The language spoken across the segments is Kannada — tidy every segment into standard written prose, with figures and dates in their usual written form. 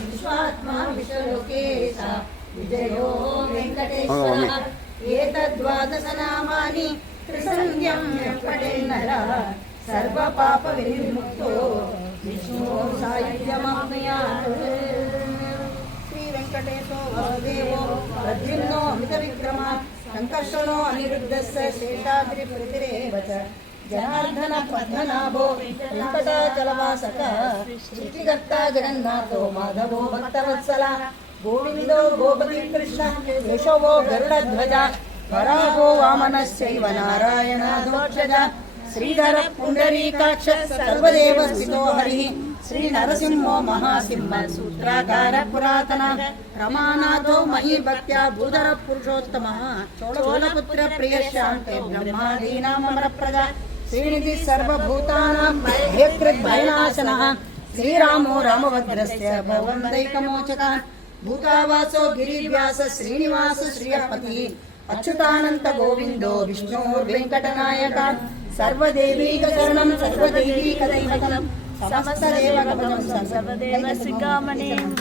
विश्वात्मा विश्वलोकेश विजयो वेङ्कटेश्वरः एतद्वादशनामानि त्रिसन्ध्यं पठेन्नरः सर्वपापविनिर्मुक्तो विष्णो सायुज्यमाप्नुयात्। श्रीवेङ्कटेशो वासुदेवो प्रद्युम्नो अमितविक्रमः संकर्षणो अनिरुद्धस्य शेषाद्रिपतिरेव च जनार्दन पद्मनाभो वेङ्कटाचलवासकः श्रीकर्ता जगन्नाथो माधवो भक्तवत्सला गोविन्दो गोपति कृष्ण केशवो गरुडध्वज वराहो वामनश्चैव नारायणादोक्षज श्रीधर पुण्डरीकाक्ष सर्वदेव स्थितो हरिः श्रीनरसिंहो महासिंह सूत्राकार पुरातन रमानाथो मयि भक्त्या भूधर पुरुषोत्तमः चोलपुत्र प्रियशान्ते ब्रह्मादीनामरप्रजा श्रीनिधि सर्वभूतानां भयकृद्भयनाशनः श्रीरामो रामभद्रस्य भवन्दैकमोचकः भूतावासो गिरिव्यास श्रीनिवास श्रियपतिः अच्युतानन्त गोविन्दो विष्णुर्वेङ्कटनायकः सर्वदेवीकशरणं सर्वदैवीकदैवतं समस्तदेवगमनं सर्वदेवसिकामणिम्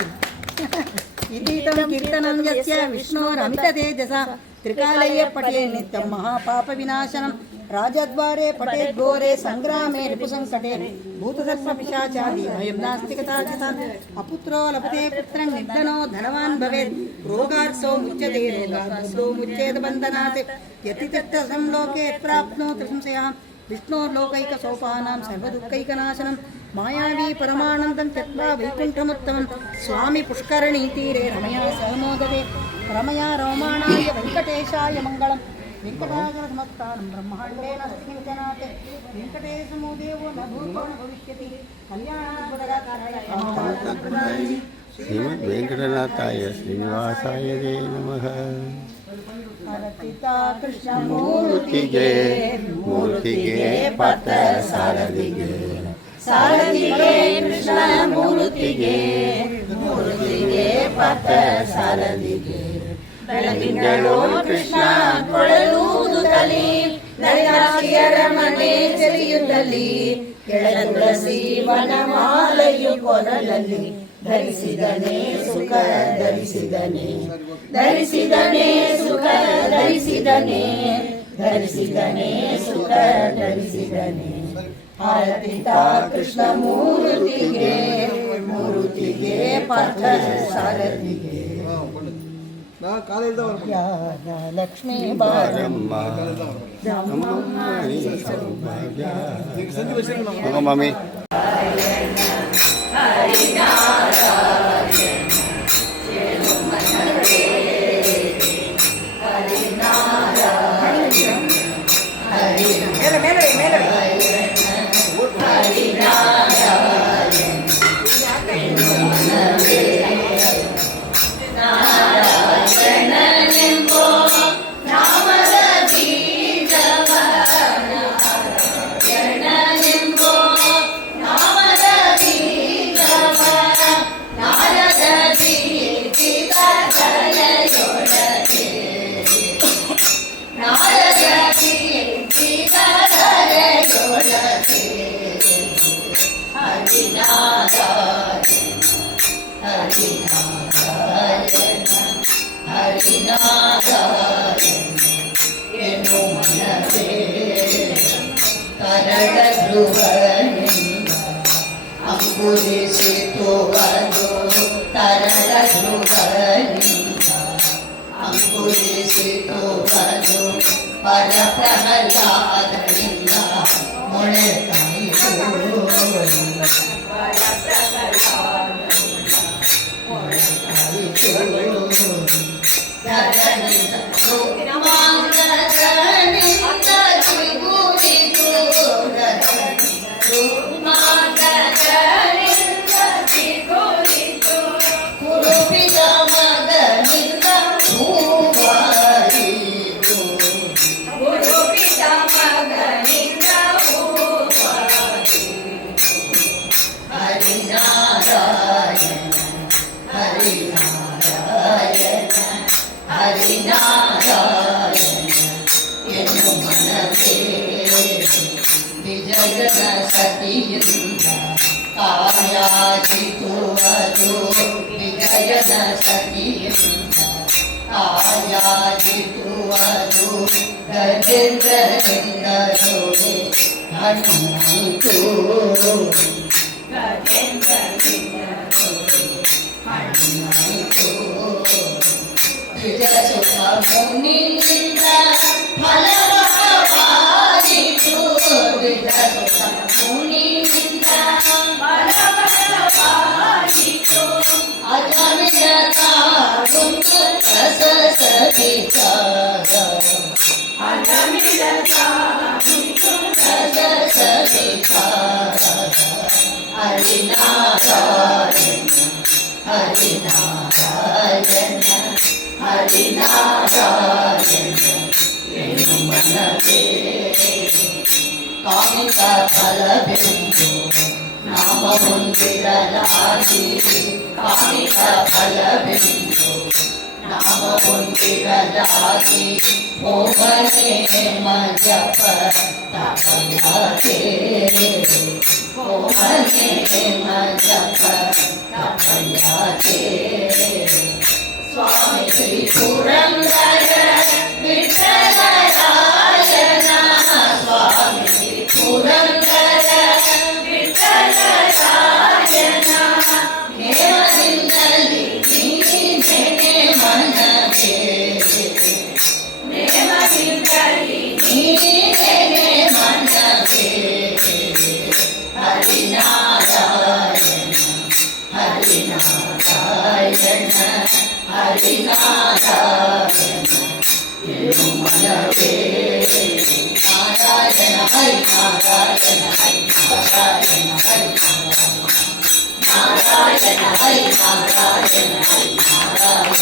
इतीदं कीर्तनं यस्य विष्णोरमिततेजसा त्रिकालये पठे नित्यं महापापविनाशनं राजद्वारे पठेत् घोरे संग्रामे रिपुसंकटे भूतसर्पपिशाचादि भयं नास्ति कदाचित् अपुत्रो लभते पुत्रं निर्धनो धनवान् भवेत् रोगार्सो मुच्यते रोगार्सो मुच्येत बन्धनात् यतितत्तसं लोके प्राप्नोति संशयः विष्णोर्लोकैकसोपानां सर्वदुःखैकनाशनं मायावी परमानन्दं त्यक्त्वा वैकुण्ठमुत्तमं स्वामी पुष्करणीतीरे रमया सहमोदते रमया रोमाणाय वेङ्कटेशाय मङ्गलम् वेङ्कटाचलसमस्तानं ब्रह्माण्डे नास्ति किञ्चनात् वेङ्कटेशमो देवो न भूतो न भविष्यति कल्याणाद्भुतगात्राय श्रीमद् वेङ्कटनाथाय श्रीनिवासाय नमः। कृष्णमूर्तिगे मूर्तिगे पार्थ सारथिगे सारथिगे कृष्णमूर्तिगे मूर्तिगे पार्थ सारथिगे ಬೆಳದಿಂಗಳು ಕೃಷ್ಣ ಕೊಳಲೂದುತ್ತಲಿ ನಳಿನಾಕ್ಷಿಯರ ಮನೆ ಚೆಲಿಯುತ್ತಲಿ ಕೆಳತುಳಸಿ ವನಮಾಲೆಯು ಕೊರಳಲ್ಲಿ ಧರಿಸಿದನೆ ಸುಖ ಧರಿಸಿದನೆ ಧರಿಸಿದನೆ ಸುಖ ಧರಿಸಿದನೆ ಧರಿಸಿದನೆ ಸುಖ ಧರಿಸಿದನೆ ಆರತಿತ ಕೃಷ್ಣ ಮೂರ್ತಿಗೆ ಮೂರ್ತಿಗೆ ಪಾರ್ಥ ಸಾರಥಿಗೆ ಲಕ್ಷ್ಮೀ ಬಾರಮ್ಮ ಮಮ್ಮಿ ವಿಜಯನ ಸತಿಯಿಂದ ಕಾಯಾಜಿತುವುದು ವಿಜಯನ ಸತಿಯಿಂದ ಕಾಯಾಜಿತುವುದು ಗಜೇಂದ್ರನಿಂದ ಜೋಡಿ ಹನುಮಂತು ಗಜೇಂದ್ರನಿಂದ ಜೋಡಿ ಹನುಮಂತು ವಿಜಸುತ ಮುನಿಯಿಂದ ಫಲವತ್ತಾಯಿತು ವಿಜಸುತ ಮುನಿಯಿಂದ ಫಲವತ್ತಾಯಿತು ಅಜಮಿತ ಗುಂಡು ರಸಸವಿಚಾರ ಅಜಮಿತ ಗುಂಡು ರಸಸವಿಚಾರ ಹರಿನಾರಾಯಣ ಹರಿನಾರಾಯಣ ಹರಿನಾರಾಯಣ ಏನು ಮನವೇ ಕಾಮಿಕ ಫಲವೆಂದು ನಾಮ ಹೊಂದಿರಲಾಗಿ ಕಾಮಿಕ ಫಲವೆಂದು ನಾಮ ಹೊಂದಿರಲಾಗಿ ಹೋಮನೆ ಮಜಪ ತಪಯಾತೆ ಹೋಮನೆ ಮಜಪ ತಪಯಾತೆ ಸ್ವಾಮಿ ಶ್ರೀ ಪುರಂದರ ವಿಠಲರಾಯಣ ಸ್ವಾಮಿ ಶ್ರೀ ಪುರಂದರ ವಿಠಲರಾಯಣ ನೇಮದಿಂದಲಿ ನೀನೆ ಮನವೇ ನೇಮದಿಂದಲಿ ನೀನೆ ಮನವೇ ಹರಿನಾರಾಯಣ ಹರಿನಾರಾಯಣ ಹರಿನಾರಾಯಣ ಏನು ಮನವೇ ನಾರಾಯಣ ಹರಿನಾರಾಯಣ ಹರಿನಾರಾಯಣ ಹರಿನಾರಾಯಣ ಹರಿನಾರಾಯಣ ಹರಿನಾರಾಯಣ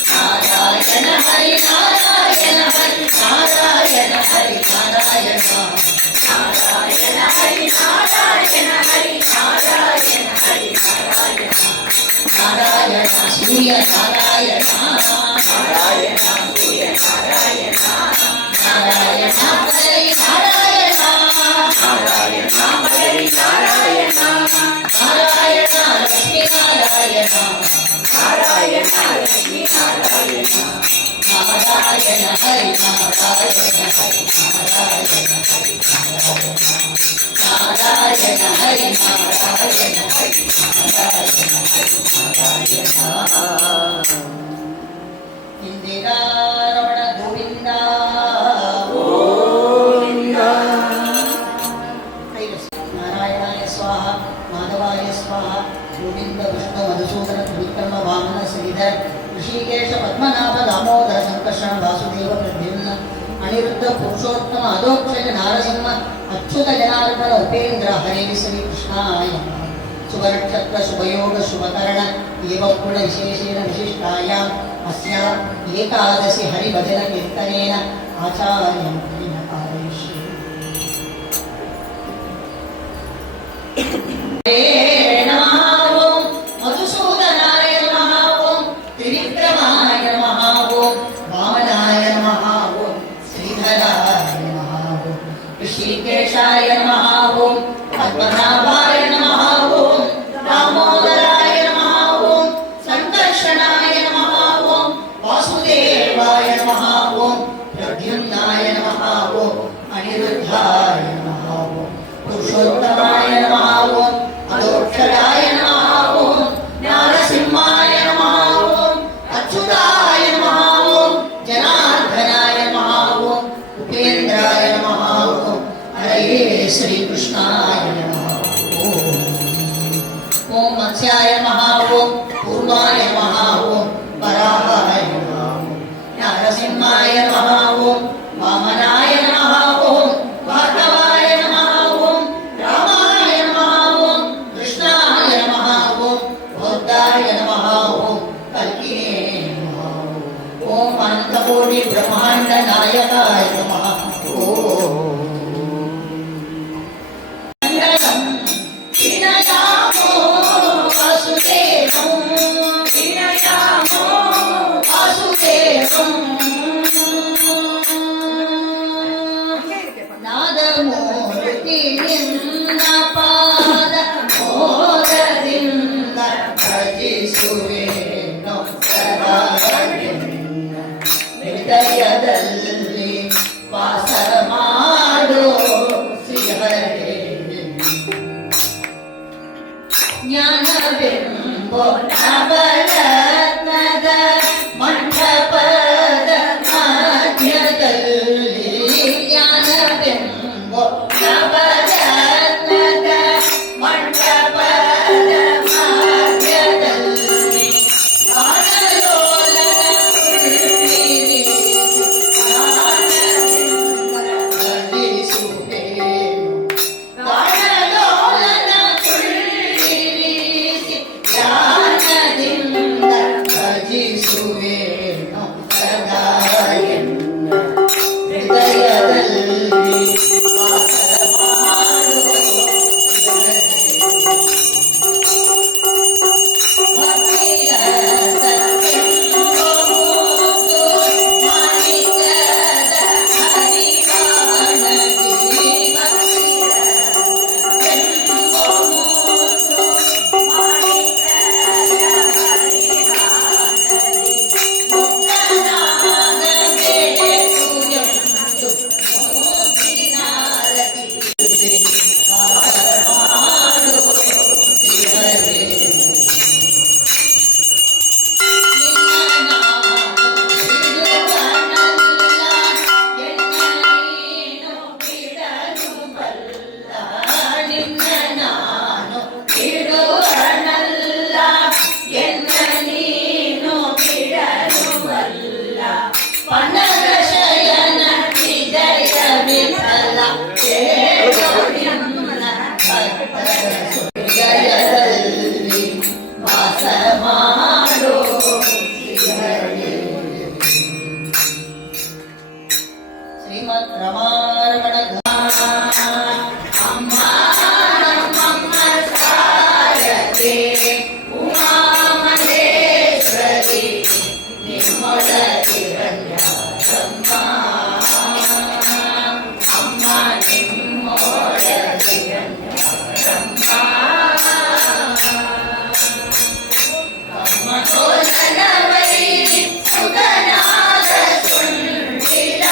ನಾರಾಯಣ ಹರಿನಾರಾಯಣ ಹರಿನಾರಾಯಣ ಹರಿನಾರಾಯಣ ನಾರಾಯಣ ಹರಿನಾರಾಯಣ ಹರಿನಾರಾಯಣ ಹರಿನಾರಾಯಣ ನಾರಾಯಣ ಸೂರ್ಯ ನಾರಾಯಣ ನಾರಾಯಣ ಸೂರ್ಯ ನಾರಾಯಣ ನಾರಾಯಣ ಹರಿ ನಾರಾಯಣ ನಾರಾಯಣ ಹರಿ ನಾರಾಯಣ ನಾರಾಯಣ ಲಕ್ಷ್ಮೀ ನಾರಾಯಣ ನಾರಾಯಣ ಲಕ್ಷ್ಮೀ ನಾರಾಯಣ ನಾರಾಯಣ ಹರಿ ನಾರಾಯಣ ಹರಿ ನಾರಾಯಣ ಹರಿ ನಾರಾಯಣ ಹರಿ ನಾರಾಯಣ ಹರಿ ನಾರಾಯಣ ಹರಿ ನಾರಾಯಣ ಇಂದಿರಾರಮಣ ಗೋವಿಂದ ನಾರಾಯಣಾಯ ಸ್ವಾಹ ಮಾಧವಾಯ ಸ್ವಾಹ ಗೋವಿಂದ ವಿಷ್ಣು ಮಧುಸೂದನ ತ್ರಿವಿಕ್ರಮ ವಾಮನ ಶ್ರೀಧರ್ ಋಷಿಕೇಶ ಪದ್ಮನಾಭ ದಾಮೋದರ ಸಂಕರ್ಷಣ ವಾಸುದೇವ ಪ್ರದ್ಯುಮ್ನ ಅನಿರುದ್ಧ ಪುರುಷೋತ್ತಮ ಅಧೋಕ್ಷಜ ನಾರಸಿಂಹ ಅಚ್ಯುತ ಜನಾರ್ದನ ಉಪೇಂದ್ರ ಹರೇ ಶ್ರೀ ಕೃಷ್ಣಾಯ ಶುಭನಕ್ಷತ್ರ ಶುಭಯೋಗ ಶುಭಕರಣ ಏವ ಗುಣ ವಿಶೇಷೇಣ ವಿಶಿಷ್ಟಾಯಾಮ್ अस्यां एकादशी हरिभजन कीर्तनेन आचार्यं कारयिष्ये नमः ओं मधुसूदनाय नमः ओं त्रिविक्रमाय नमः ओं वामनाय नमः ओं श्रीधराय नमः ओं ऋषिकेशाय नमः ओं पद्मनाभाय नमः ओं दामोदराय नमः ओं संकर्षणाय नमः ओं वासुदेवाय नमः ओं प्रद्युम्नाय नमः ओं अनिरुद्धाय नमः ओं पुरुषोत्तमाय नमः ओं अधोक्षराय नमः ओं नारसिंहाय नमः ओं अच्युताय नमः ओं जनार्दनाय नमः ओं उपेन्द्राय नमः ओं हरे श्री कृष्णाय नमः ओं मत्स्याय नमः ओं पूर्वाय नमः ओं वराहाय नमः ओं नारसिंहाय नमः ओं वामनाय नमः ओं भार्गवाय नमः ओं रामाय नमः ओं कृष्णाय नमः ओं बौद्धाय नमः ओं कल्किने नमः ओं अनन्तकोटि ब्रह्माण्ड नायकाय नमः ओं ಶ್ರೀಮದ್ ರಮಾರಮಣ ಅಮ್ಮ ನಮ್ಮಮ್ಮ ಸಾರದೆ ಉಮಾ ಮಹೇಶ್ವರಿ ನಿಮ್ಮೊಳಗಿರಣ್ಯಮ್ಮ ಅಮ್ಮ ನಿಮ್ಮೊಳಗಿರಣ್ಯಮ್ಮ ಅಮ್ಮ ತೋಲನವೈ ಸುಗನಾದ ಸುಂದಿರ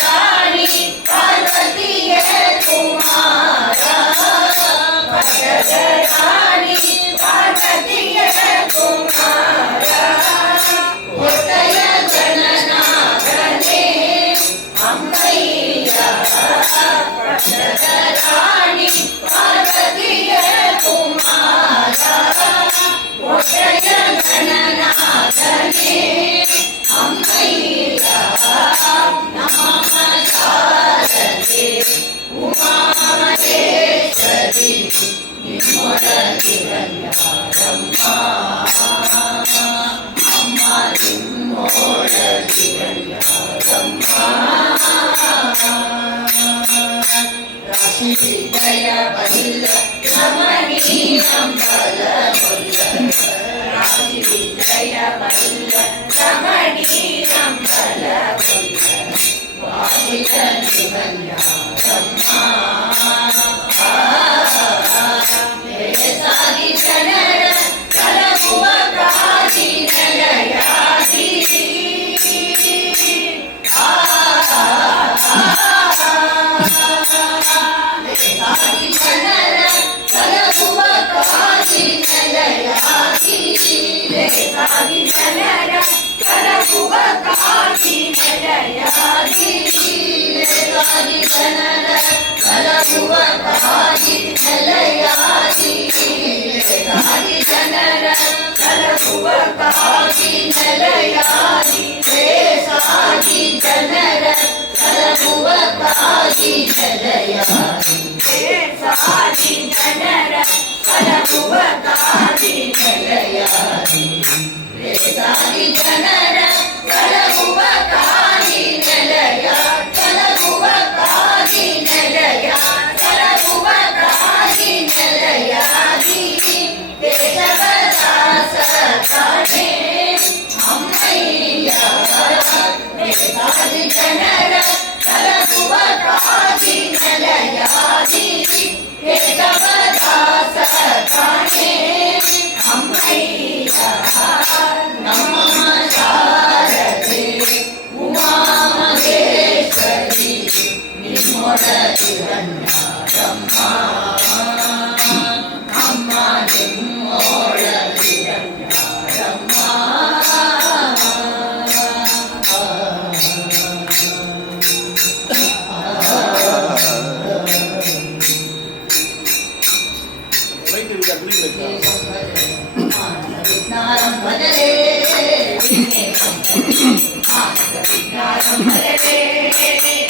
ರಾಣಿ ಜನರ ಕಲಗುವ ಕಾಗಿ ನೆಲೆಯಾಗಿ ಸಾಗಿ ಜನರ ಕಲಗುವ ಕಾಗಿ ನೆಲೆಯಾಗಿ ಸಾಗಿ ಜನರ ಕಲಗುವ ಕಾಗಿ ನೆಲೆಯಾಗಿ ಸಾಗಿ ಜನರ ಕಲಗುವ ಕಾಗಿ ನೆಲೆಯಾಗಿ ಸಾಗಿ ಜನರ ಕಲಗುವ ಕಾಗಿ ನೆಲೆಯ ಕಲಗುವ ಕಾಗಿ ನೆಲೆಯ ಕಲಗುವ ಕಾಗಿ ನೆಲೆಯಾಗಿ ದೇಶದ ದಾಸ ಕಾಣೆ ಅಮ್ಮಯ್ಯ ಸಾಗಿ ಜನರ ಕಲಗುವ ಕಾಗಿ ನೆಲೆಯಾಗಿ ದೇಶದ ದಾಸ ಕಾಣೆ ಅಮ್ಮಯ್ಯ ನಮ್ಮ ಶಾರದೆ ಉಮಾ ಮಹೇಶ್ವರಿ ನಿಮ್ಮೊಡಲಿರನ್ನ ಬ್ರಹ್ಮ ಅಮ್ಮ ನಿಮ್ಮೊಡಲಿರನ್ನ ಬ್ರಹ್ಮ ವಿಜ್ಞಾನಂ ಭಜರೆ ವಿಘ್ನೇಶಂ ಭಜರೆ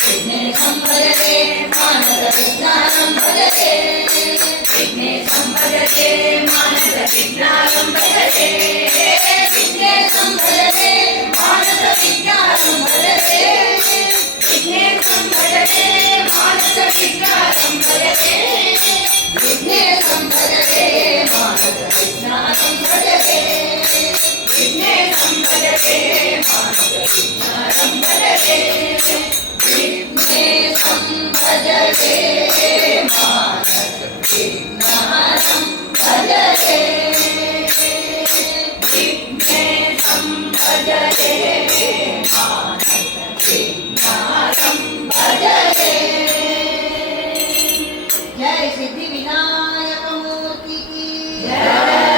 ವಿಘ್ನೇಶಂ ಭಜರೆ ಮಾನಸ ವಿಜ್ಞಾನಂ ಭಜರೆ ವಿಘ್ನೇಶಂ ಭಜರೆ ಮಾನಸ ವಿಜ್ಞಾನಂ ಭಜರೆ ವಿಘ್ನೇಶಂ ಭಜರೆ ಮಾನಸ ವಿಜ್ಞಾನಂ ಭಜರೆ ವಿಘ್ನೇಶಂ ಭಜರೆ ಮಾನಸ ವಿಜ್ಞಾನಂ ಭಜರೆ ವಿಘ್ನೇಶಂ ಭಜರೆ ಮಾನಸ ವಿಜ್ಞಾನಂ ಭಜರೆ ವಿಘ್ನೇಶಂ ಭಜರೆ ಮಾನಸ ವಿಜ್ಞಾನಂ ಭಜರೆ ವಿಘ್ನೇಶಂ ಭಜರೆ ಮಾನಸ ವಿಜ್ಞಾನಂ ಭಜರೆ ವಿಘ್ನೇಶಂ ಭಜರೆ ಮಾನಸ ವಿಜ್ಞಾನಂ ಭಜರೆ जय सिद्धि विनायक मूर्ति की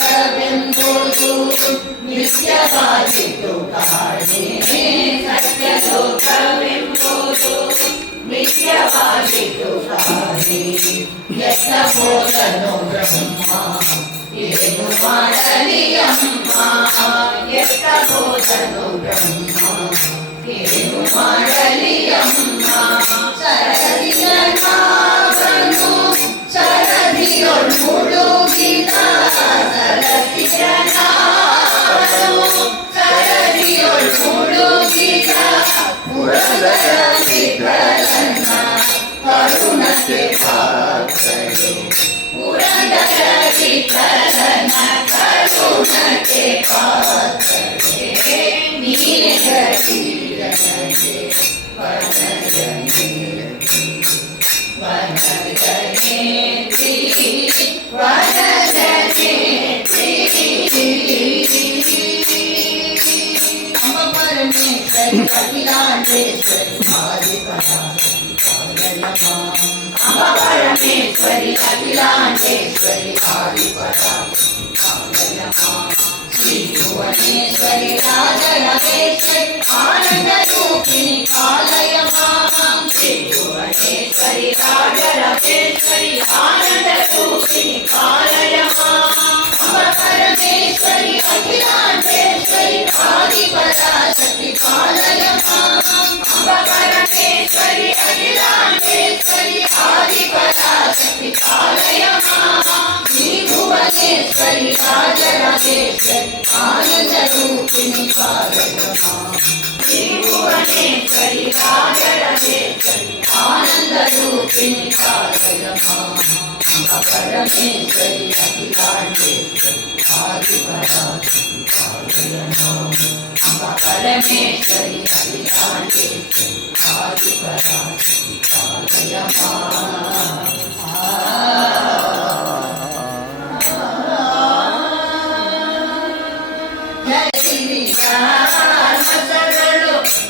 ಸತ್ಯಲೋಕವೆಂಬುದು ನಿತ್ಯವಾಗಿದ್ದು ಕಾಣೆ ಸತ್ಯಲೋಕವೆಂಬುದು ನಿತ್ಯವಾಗಿದ್ದು ಕಾಣೆ ಎತ್ತ ಹೋದನು ಬ್ರಹ್ಮ ಏನು ಮಾಡಲಿ ಅಮ್ಮ ಎತ್ತ ಹೋದನು ಬ್ರಹ್ಮ ಏನು ಮಾಡಲಿ ಅಮ್ಮ ಸರದಿಯ ನಾಗನು ಸರದಿಯೊಳ್ ಮುಳುಗಿದ ಸರದಿಯ ನಾಗನು ಸರದಿಯೊಳ್ ಮುಳುಗಿದ ಪುರಂದರ ವಿಠಲನ ಕರುಣಕ್ಕೆ ಪಾತ್ರಳು ಪುರಂದರ ವಿಠಲನ ಕರುಣಕ್ಕೆ ಪಾತ್ರಳೆ ನೀನೆ ಗತಿ ನನಗೆ परमेश्वरी अखिलांडेश्वरी श्री भुवनेश्वरी राजराजेश्वरी आनंद रूपिणी कालय मां श्री भुवनेश्वरी राजराजेश्वरी आनंद रूपिणी कालय मां परमेश्वरी अखिलांडेश्वरी आदिपराशक्ति कालय मां परमेश्वरी अखिलांडेश्वरी आदिपराशक्ति कालय भुवनेश्वरि राजराजेश्वरि आनन्दरूपिणि पादयमा श्रीभुवनेश्वरि राजराजेश्वरि आनन्दरूपिणि पादयमा परमेश्वरि अखिलाण्डेश्वरि आदिपराशक्ति पादयमा परमेश्वरि अखिलाण्डेश्वरि आदिपराशक्ति पादयमा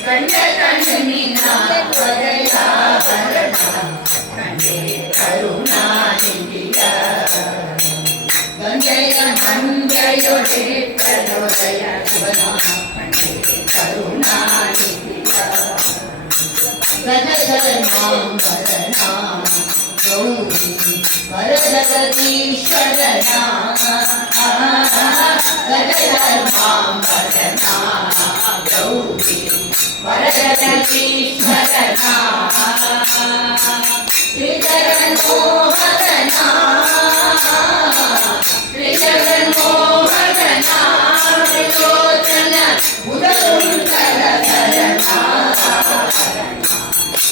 ಗಂಡ ಕಣ್ಣಿನ ಪರಯ ಭರಣ ಕಂಡೆ ಕರುಣಾನಿಧಿಯ ಗಂಗೆಯ ಮಂಜಯೊಡೆತ್ತಲೊಡೆಯ ಶಿವನ ಕಂಡೆ ಕರುಣಾನಿಧಿಯ ಗಜಧರ್ಮಾಂಬರನ ಗೌರಿ ವರದಗದೀಶ್ವರನ ಗಜಧರ್ಮಾಂಬರನ ಗೌರಿ ವರದಗದೀಶ್ವರನ ತ್ರಿಜಗನ್ಮೋಹನ ತ್ರಿಜಗನ್ಮೋಹನ ತ್ರಿಲೋಚನ ಬುಧಕುಂಡಲ ಶರಣ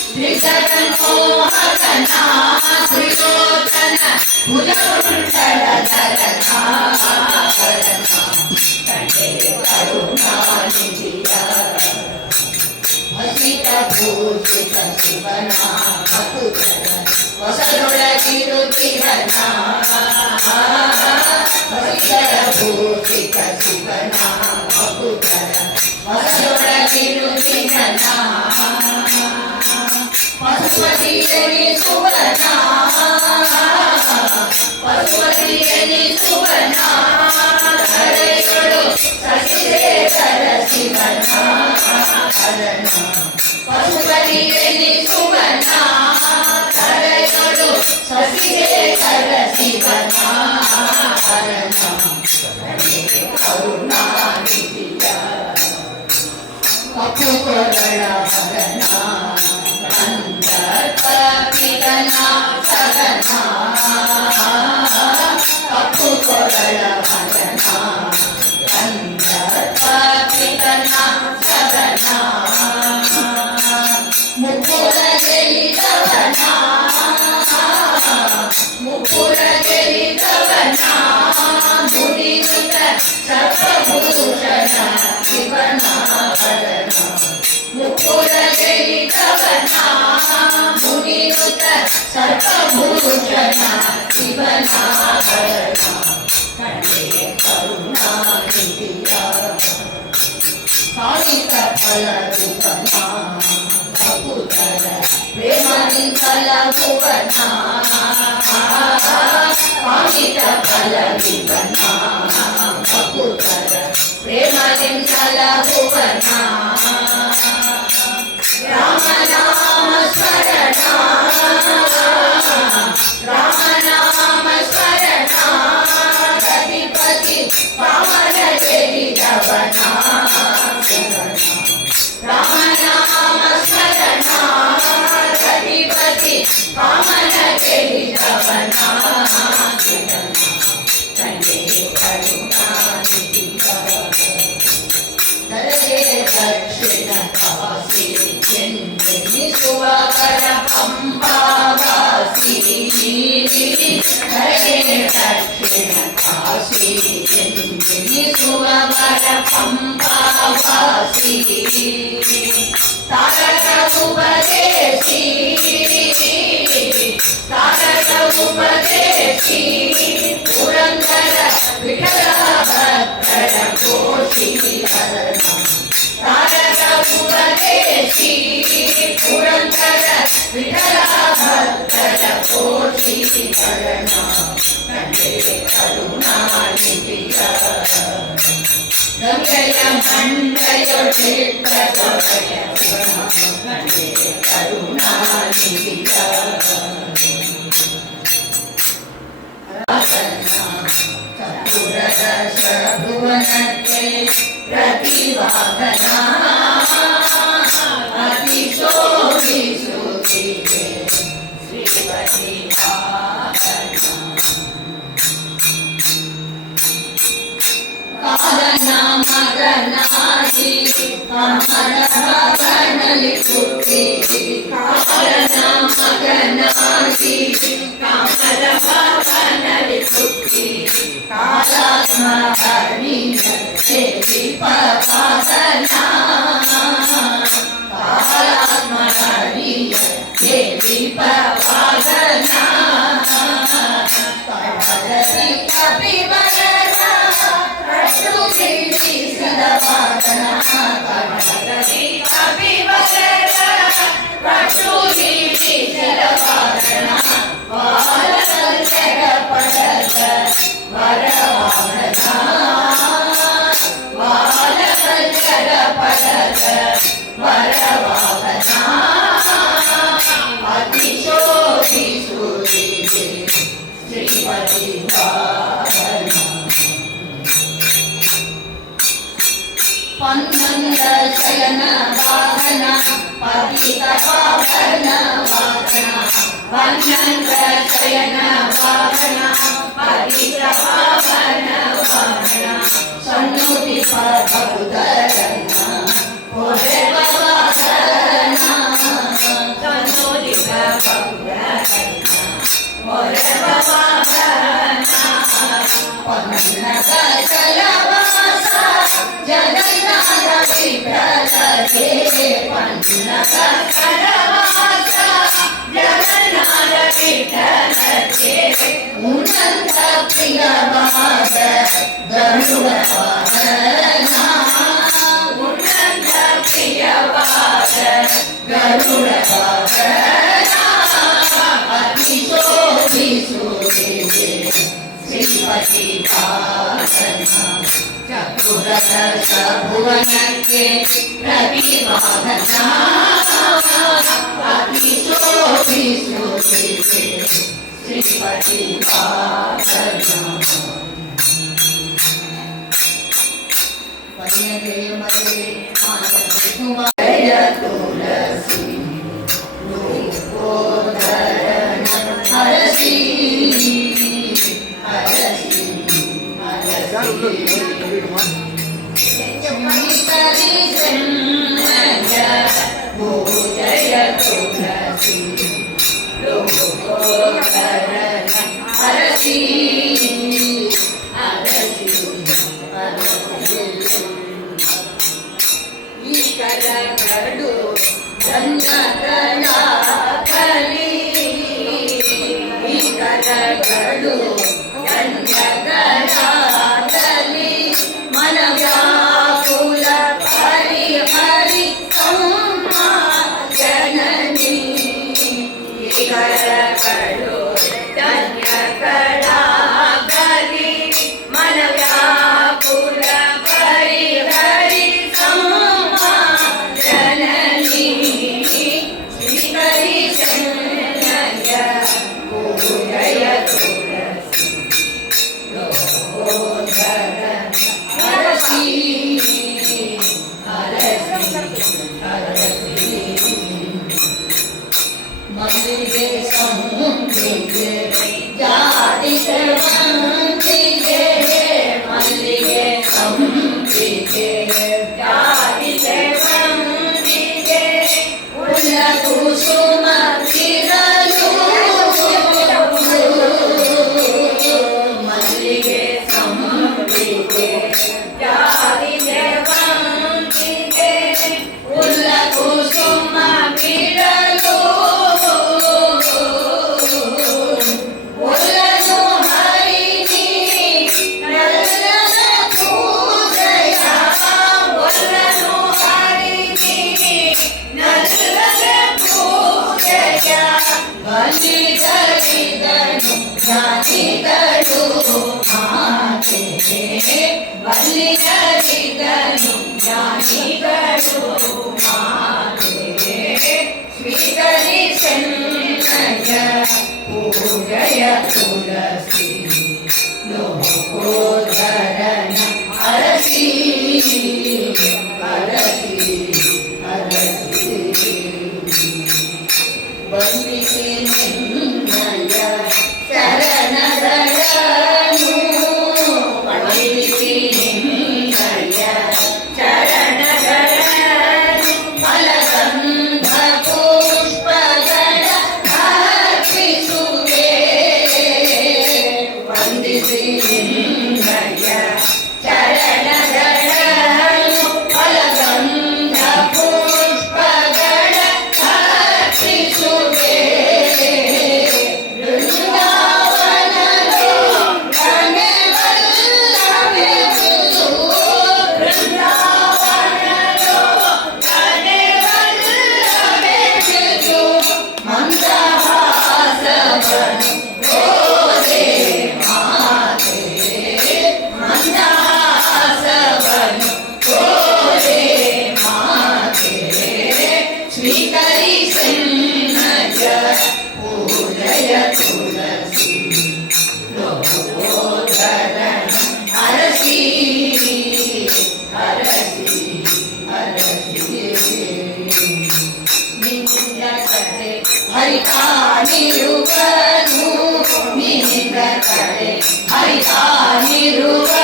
ತ್ರಿಜಗನ್ಮೋಹನ ತ್ರಿಲೋಚನ ಬುಧಕುಂಡಲ ಶರಣ ಕಂಡೆ ಕರುಣಾನಿಧಿಯ ಹಸಿತ ಭೂಷಿತ ಶಿವನ ಮಕುತರ ಹೊಸದೊಳಗಿರುತ್ತಿರನ ಹಸಿತ ಭೂಷಿತ ಶಿವನ ಮಕುತರ ಹೊಸದೊಳಗಿರುತ್ತಿರನ ಪಶುಪತಿಯನಿಸುವನ ಪಶುಪತಿಯನಿಸುವನ ಹರೆಯೊಳು ಸಸಿರೇತರ ಶಿವನ ಹರಣ ಪಶುಪತಿಯನಿಸುವನ ಹರೆಯೊಳು ಸಸಿರೇತರ ಶಿವನ ಹರಣ ಕರುಣಾನಿಧಿಯ ಕಪ್ಪುಕೊರಳ ಹರಣ ಪಿತನ ಸಗನ ಕಪ್ಪು ಕೊರಳ ಹರಣ ಪಿತನ ಸಗನ ಮುಕುಲ ಗೆಲಿದವನ ಮುಕುಲ ಗೆಲಿದವನ ಮುನಿಸುತ ಸರ್ವಭೂಷಣ ಶಿವನ ಹರಣ ಮುಕುಲ ಗೆಲಿದವನ ಮುನಿಸುತ ಸರ್ವಭೂಷಣ ಶಿವನ ಹರಣ ಕಂಡೆ ಕರುಣಾನಿಧಿಯ ಕಾಣಿತ ಫಲ ಶಿವನ ಭಕುತರ ಪ್ರೇಮದಿಂದಲ ಭುವನ ಕಾಣಿತ ಫಲ ಶಿವನ ಭಕುತರ ಪ್ರೇಮದಿಂದಲ ಭುವನ ರಾಮನಾಮ ಸ್ಮರಣ ರಾಮನಾಮ ಸ್ಮರಣ ರತಿಪತಿ ಪಾವನ ಗೆಲಿದವನ ರಾಮನಾಮ ಸ್ಮರಣ ರತಿಪತಿ ಪಾವನ ಗೆಲಿದವನ ಕಂಡೆ ಕರುಣಾನಿಧಿಯ ಧರೆ ದಕ್ಷಿಣ ಕಾಶಿ ಎನ್ನೆನಿಸುವ ಕರ ಪಂಪಾವಾಸಿ ಧರೆ ದಕ್ಷಿಣ ಕಾಶಿ ಎನ್ನೆನಿಸುವ ಕರ ಪಂಪಾವಾಸಿ ತಾರಕ ಉಪದೇಶಿ ತಾರಕ ಉಪದೇಶಿ ಪುರಂದರ ವಿಠಲ ಭಕ್ತರ ಘೋಷಿ ಹರಣ ತಾರಕ ಉಪದೇಶಿ ಪುರಂದರ ವಿಠಲ ಭಕ್ತರ ಘೋಷಿ ಹರಣ ಕಂಡೆ ಕರುಣಾನಿಧಿಯ ಗಂಗೆಯ ಮಂಡಯೊಡೆತ್ತಲೊಡೆಯ ಶಿವನ ಕಂಡೆ ಕರುಣಾನಿಧಿಯ ಚತುರದಶ ಭುವನಕ್ಕೆ ಪ್ರತಿವಾಹನ ಅತಿಶೋಭಿಸುತ್ತಿದೆ ಶ್ರೀಪತಿ ವಾಹನ ಭಾವನಲ್ಲಿ ಹುಟ್ಟಿ ಕಾರಣ ಮಗನಾಗಿ ಕಾಮದ ಭಾವನಲ್ಲಿ ಹುಟ್ಟಿ ಕಾಲಾತ್ಮ ಹರಿಯ ದೇವಿ ಪವಾದನ ಕಾಲಾತ್ಮ ಹರಿಯ ದೇವಿ ಪವಾದನ ಕಪಿವರರ ಕಟ್ಟು ಬಿಡಿಸಿದ ವಾದನ ಕಪಿವರರ ಕಟ್ಟು ಬಿಡಿಸಿದ ವಾದನ ವಾಲಕಲ್ಯರ ಪಡದ ವರವಾದನ ವಾಲಕಲ್ಯರ ಪಡದ ವರವಾದನ ಅತಿ ಶೋಭಿಸುತ್ತಿದೆ ಶ್ರೀಪತಿ ವಾಹನ ಪನ್ನಂದ ಶಯನ ವಾಹನ ಪತಿತ ಪಾವನ ವಾಹನ ಪನ್ನಂದ ಶಯನ ವಾಹನ ಪತಿತ ಪಾವನ ವಾಹನ ಸನ್ನುತಿ ಪರಬುಧರನ ಹೊರೆವ ವಾಹನ ಸನ್ನುತಿ ಪರಬುಧರನ ಹೊರೆವ ವಾಹನ ಪನ್ನಗ ಕಲವಾಸ ಜಗನ್ನಾಥ ವಿಠಲಗೆ ಪನ್ನಗ ಕಲವಾಸ ಜಗನ್ನಾಥ ವಿಠಲಗೆ ಉನ್ನತ ಪ್ರಿಯವಾದ ಗರುಡ ವಾಹನ ಉನ್ನತ ಪ್ರಿಯವಾದ ಗರುಡ ವಾಹನ ಅತಿ ಶೋಭಿಸುತ್ತಿದೆ ಶ್ರೀಪತಿ ವಾಹನ ಚತುರದಶ ಭುವನಕ್ಕೆ ಪ್ರತಿವಾಹನ ಅತಿ ಶೋಭಿಸುತ್ತಿದೆ ಶ್ರೀಪತಿ ವಾಹನ ಪರ್ಯದೆ ಮರೆ ಮಾನವ ತುಳಸಿ ರೂಪೋಧರಣ ಹರಸಿ ಹರಸಿ ಶ್ರೀಕರಿ ಜನ್ಮಯ ಭೂಜಯ ತುಳಸಿ ರೂಪೋಧರಣ ಹರಸಿ ಹರಸಿ ಹರಸಿ ಈ ಕರಗಳು ಧನ್ಯಗಳ ಕಲಿ ಈ ಕರಗಳು ಧನ್ಯಗಳಾಗಲಿ ಮನವ್ಯಾಕುಲ ಹರಿ ಹರಿ ಸಂಮ ಜನನಿ ಈ ಕರಗಳು ಧನ್ಯಗಳಾಗಲಿ ಮನವ್ಯಾಕುಲ ಹರಿ ಹರಿ ಸಂಮ ಜನನಿ ಶ್ರೀಹರಿ ಶರಣಯ ಪೂಜಯ ತುಳಸಿ ಹರಸಿ ಹರಸಿ ಹರಸಿ ಮಲ್ಲಿಗೆ ಸಂಪಿಗೆ ಜಾತಿಗೆ ವಂತಿಗೆ ಮಲ್ಲಿಗೆ ಸಂಪಿಗೆ ಜಾತಿಗೆ ವಂತಿಗೆ ಉಳ್ಳ ಕುಸುಮ ತಿರಲು ಮಲ್ಲಿಗೆ ಸಂಪಿಗೆ ಜಾತಿಗೆ ವಂತಿಗೆ ಉಳ್ಳ ಕುಸುಮ ಬಿಡಲು ಒಲ್ಲನು ಹರಿಣಿ ನಲ್ಲನ ಪೂಜಯ ಒಲ್ಲನು ಹರಿಣಿ ನಲ್ಲನ ಪೂಜಯ ಬಲಿದರಿದನು ಜ್ಞಾನಿಗಳು ಮಾತೆಗೆ ಬಲಿದರಿದನು ಜ್ಞಾನಿಗಳು ಮಾತೆಗೆ ಸ್ವೀಕರಿಸೆನ್ನಯ ಪೂಜಯ ತುಳಸಿ ಲೋಕೋಧರಣ ಹರಸಿ ಹರಸಿ ಹರಸಿ ಬಂದಿಗೆ ನಿನ್ನಯ ಚರಣಗಳನ್ನು ಬಂದಿಗೆ ನಿನ್ನಯ ಚರಣಗಳನ್ನು ಹರಿತಾನಿರುವನು ನಿನ್ನಿಂದ ಕಡೆ ಹರಿತಾನಿರುವನು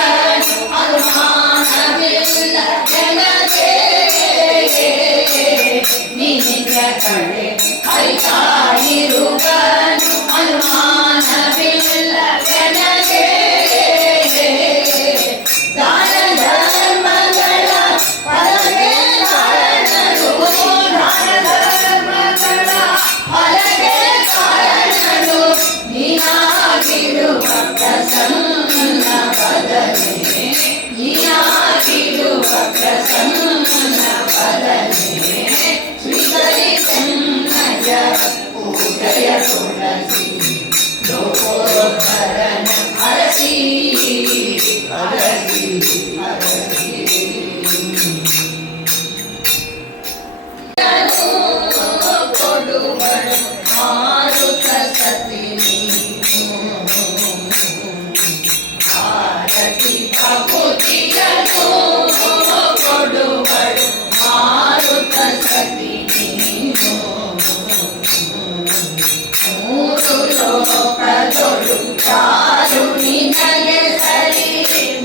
ಅನುಮಾನವಿಲ್ಲ ಜನಗೆ ನಿನ್ನಿಂದ ಕಡೆ ಹರಿತಾನಿರುವನು ಅನುಮಾನವಿಲ್ಲ ಜನಗೆ ದಾನ ಧರ್ಮಗಳ ಫಲವೇ ಕಾರಣನು ದಾನ ಧರ್ಮಗಳ ಫಲವೇ ಕಾರಣನು ನೀನಾಗಿರುವ ಪ್ರಸನ್ನ ಬದನೆ ನೀನಾಗಿರುವ ಪ್ರಸನ್ನ ಬದನೆ ಸ್ವೀಕರಿಸನ್ನಯ ಪೂಜೆಯ ತುಳಸಿ ಲೋಕೋದ್ಧರನ ಹರಸಿ ಹರಸಿ ಹರಸಿ ಕೊಡುವಳು ಮಾರುತ ಸತಿ ಭಾರತಿ ಭಕುತಿಯನು ಕೊಡುವಳು ಮಾರುತ ಸತಿ ಮೂರು ಲೋಕದೊಳು ಚಾರು ನಿನಗೆ ಸರಿ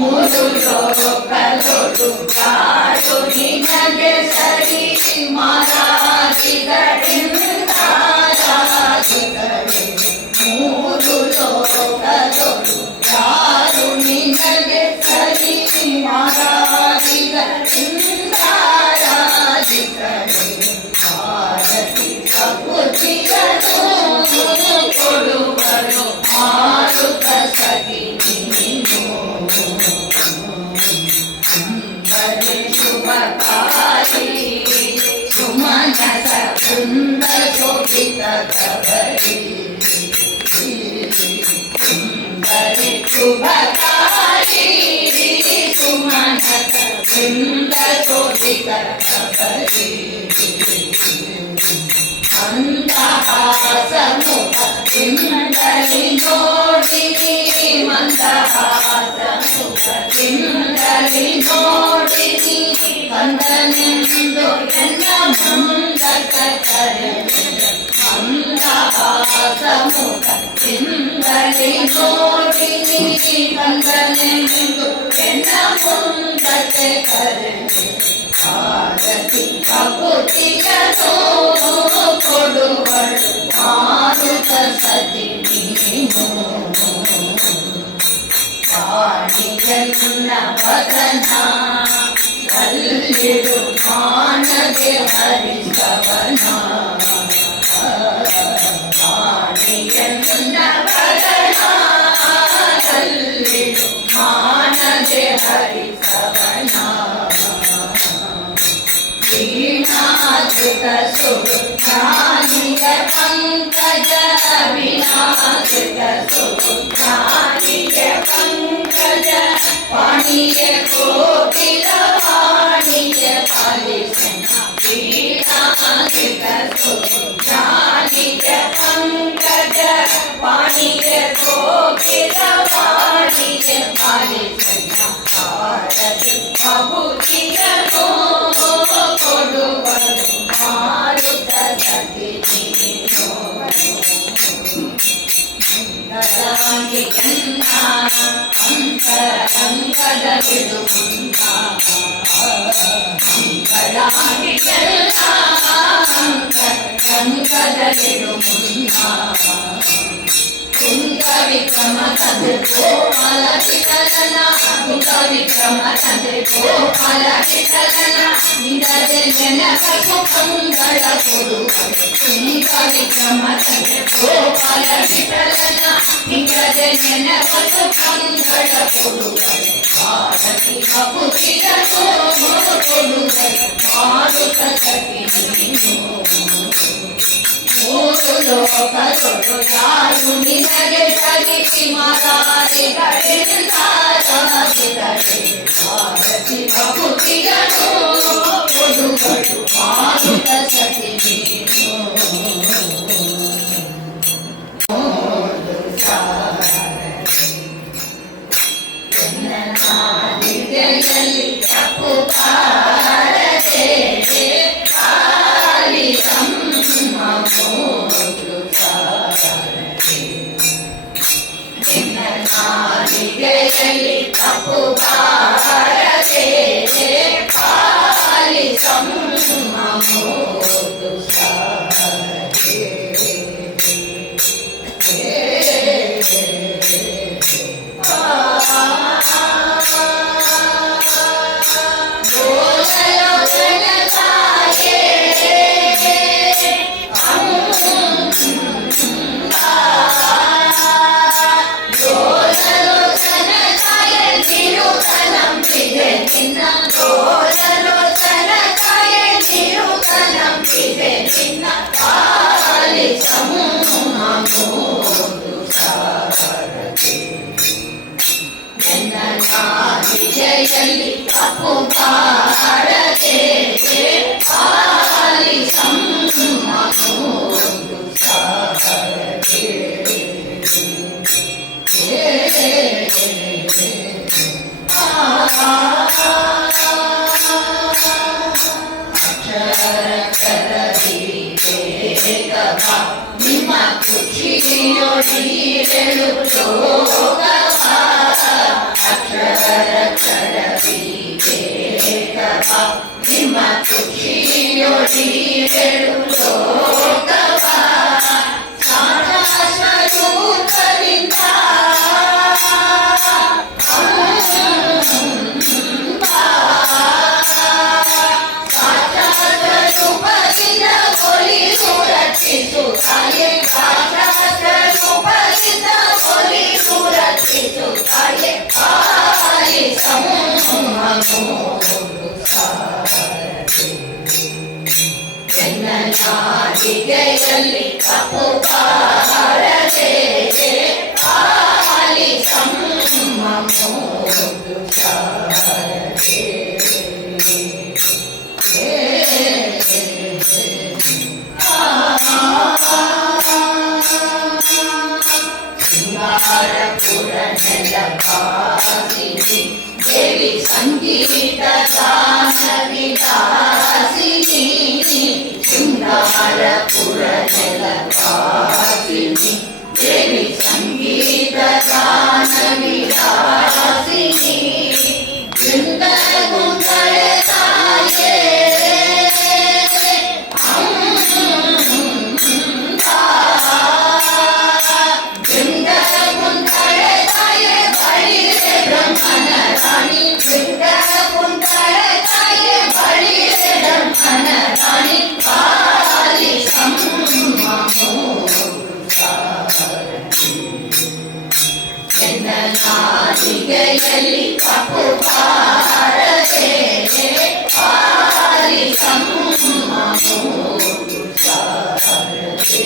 ಮೂರು ಲೋಕದೊಳು ಚಾರು ನಿನಗೆ ಸರಿ ಮಾರಾಜಿಗಳಿಂದ ರಾಜಿಗಳೇ ಮೂರು ಲೋಕದೊಳು ಚಾರು ನಿನಗೆ ಸರಿ ಮಾರಾಜಿಗಳಿಂದ ರಾಜಿಗಳೇ ಭಾರತಿ ಭಕುತಿಯನು ಕೊಡುವಳು ಮಾರುತ ಸತಿ ನೀನು ಸುಂದರಿ ಶುಭಕಾರಿ ಸುಮನಸ ಬೃಂದ ಶೋಭಿತ ಕಬರಿ ಸುಂದರಿ ಶುಭಕಾರಿ ಸುಮನಸ ಬೃಂದ ಶೋಭಿತ ಕಬರಿ ಮಂದಹಾಸಮುಖ ಚಿಂದಲಿ ನೋಡಿನಿ ಮಂದಹಾಸಮುಖ ಚಿಂದಲಿ ನೋಡಿನಿ ಕಂದನೆಂದು ಎನ್ನ ಮುಂದಕ ಕರೆದೆ ಮಂದಹಾಸಮುಖ ಚಿಂದಲಿ ನೋಡಿನಿ ಕಂದನೆಂದು ಎನ್ನ ಮುಂದಕ ಕರೆದೆ ಭಾರತಿ ಭಕುತಿಯನು ಕೊಡುವಳು ಮಾರುತ ಸತಿ ನೀನು ಪಾಣಿಯನ್ನ ವದನ ಕಲ್ಲಿಡು ಮಾನದೆ ಹರಿಸವನ ಪಾಣಿಯನ್ನ ವದನ ಕಲ್ಲಿಡು ಮಾನದೆ ಹರಿಸವನ ವಿನಾಶಕ ಸುಜ್ಞಾನಿಯ ಪಂಕಜ ವಿನಾಶಕ ಸುಜ್ಞಾನಿಯ ಪಂಕಜ ಪಾಣಿಯ ಕೋಕಿಲ ವಾಣಿಯ ಪಾಲಿಸನ ವಿನಾಶಕ ಸುಜ್ಞಾನಿಯ ಪಂಕಜ ಪಾಣಿಯ ಕೋಕಿಲ ವಾಣಿಯ ಪಾಲಿಸನ ಭಾರತಿ ಭಕುತಿಯನು ಕೊಡುವಳು ಮಾರುತ ಸತಿ ನೀನು ಅಂಗರಾಗಿ ಕನ್ನ ಅಂತರಂಗದ ಬಿಡು ಮುನ್ನ ಅಂಗರಾಗಿ ಕನ್ನ ಅಂತರಂಗದ ಬಿಡು ಮುನ್ನ ಕುಂಕ ವಿಕ್ರಮ ತಂದೆ ಗೋಪಾಲ ವಿಠಲನ ಕುಂಕ ವಿಕ್ರಮ ತಂದೆ ಗೋಪಾಲ ವಿಠಲನ ನಿಂದದೆ ನೆನಪು ಕಂಗಳ ಕೊಡುವಳು ಕುಂಕ ವಿಕ್ರಮ ತಂದೆ ಗೋಪಾಲ ವಿಠಲನ ನಿಂದದೆ ನೆನಪು ಕಂಗಳ ಕೊಡುವಳು ಭಾರತಿ ಭಕುತಿಯನು ಕೊಡುವಳು ಮಾರುತ ಸತಿ ನೀನು ಮೂರು ಲೋಕದೊಳು ಯಾರು ನಿನಗೆ ಸಗಿಸಿ ಮಾತಾಡಿಗಳಿಲ್ಲ ಭಾರತಿ ಭಕುತಿಯನು ಒಡುಗಡು ಮಾಡುತ್ತ ಸತಿ ನೀನು ನಾಲಿಗೆಯಲ್ಲಿ ತಪ್ಪು ಬಾರದೆ ಕಾಲಿ ತಮ್ಮ ಮೋದು ಸಾರದೆ ನಿನ್ನ ನಾಲಿಗೆಯಲ್ಲಿ ತಪ್ಪು ಬಾರದೆ ಕಾಲಿ ತಮ್ಮ ಮೋದು ಸಾರದೆ ನಾಲಿಗೆಯಲ್ಲಿ ತಪ್ಪು ಬಾರದೆ ಕಾಲಿ ತಮ್ಮ ಮೋದು ಸಾರದೆ ನಿಮ್ಮ ಖುಷಿಯೊಡೀರೆಳು ಲೋಕವ ಅಕ್ಷರಕ್ಷರವಿವೇಕವ ನಿಮ್ಮ ಖುಷಿಯೊಡೀರೆಳು ಲೋಕವ ಸಾಕ್ಷರೂಪದಿಂದ ರಕ್ಷಿಸುತ್ತಾಯೇ ರೂಪದಿಂದ ಒಲಿದು ರಕ್ಷಿಸುತ್ತಾಯೇ ಕಾಲಿ ಸಮೂಹ ಮೋದು ಸಾರದೆ ಎನ್ನ ನಾಲಿಗೆಯಲ್ಲಿ ತಪ್ಪು ಬಾರದೆ ಕಾಲಿ ಸಮೂಹ ಮೋದು ಸಾರದೆ ಶೃಂಗಾರಪುರನೆಲವಾಸಿನಿ ದೇವಿ ಸಂಗೀತ ಗಾನ ವಿಲಾಸಿನಿ ಶೃಂಗಾರಪುರನೆಲವಾಸಿನಿ ದೇವಿ ಸಂಗೀತ ಗಾನ ವಿಲಾಸಿನಿ ಬೃಂದಗುಂಗಳೆ ತಾಯೇ ನಾಲಿಗೆಯಲ್ಲಿ ತಪ್ಪು ಬಾರದೆ ಕಾಲಿ ತಮ್ಮ ಮೋದು ಸಾರದೆ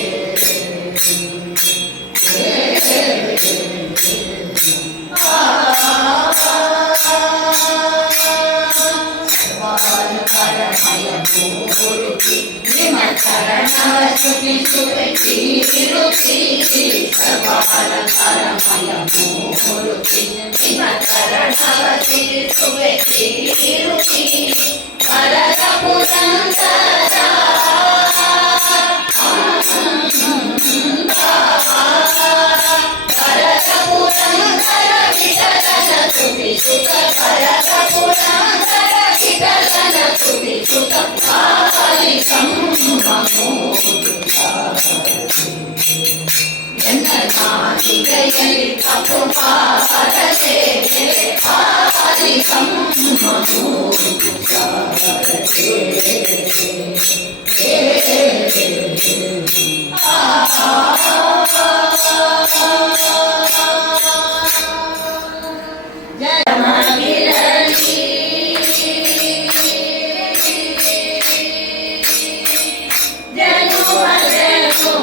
ಪರಮಯ ಮೂರುತಿ ನಿಮ್ಮ ಚರಣವ ಸುಪಿಸುವೆ ತೀರುತಿ ಸರ್ವಾರ ಪರಮಯ ಮೂರುತಿ ನಿಮ್ಮ ಚರಣವ ಸುಪಿಸುವೆ ತೀರುತಿ ವರದ ಪುರಂದರ ವರದ ಪುರಂದರ ವಿಠಲನ ಸುಪಿಸುತ್ತ ವರದ ಪುರಂದರ ವಿಠಲನ ಸುಪಿಸುತ್ತ ಕಾಲಿ ತಮ್ಮ ಮೋದು ಸಾರದೆ ಎನ್ನ ನಾಲಿಗೆಯಲ್ಲಿ ತಪ್ಪು ಬಾರದೆ ಕಾಲಿ ತಮ್ಮ ಮೋದು ಸಾರದೆ ಜನುವದನು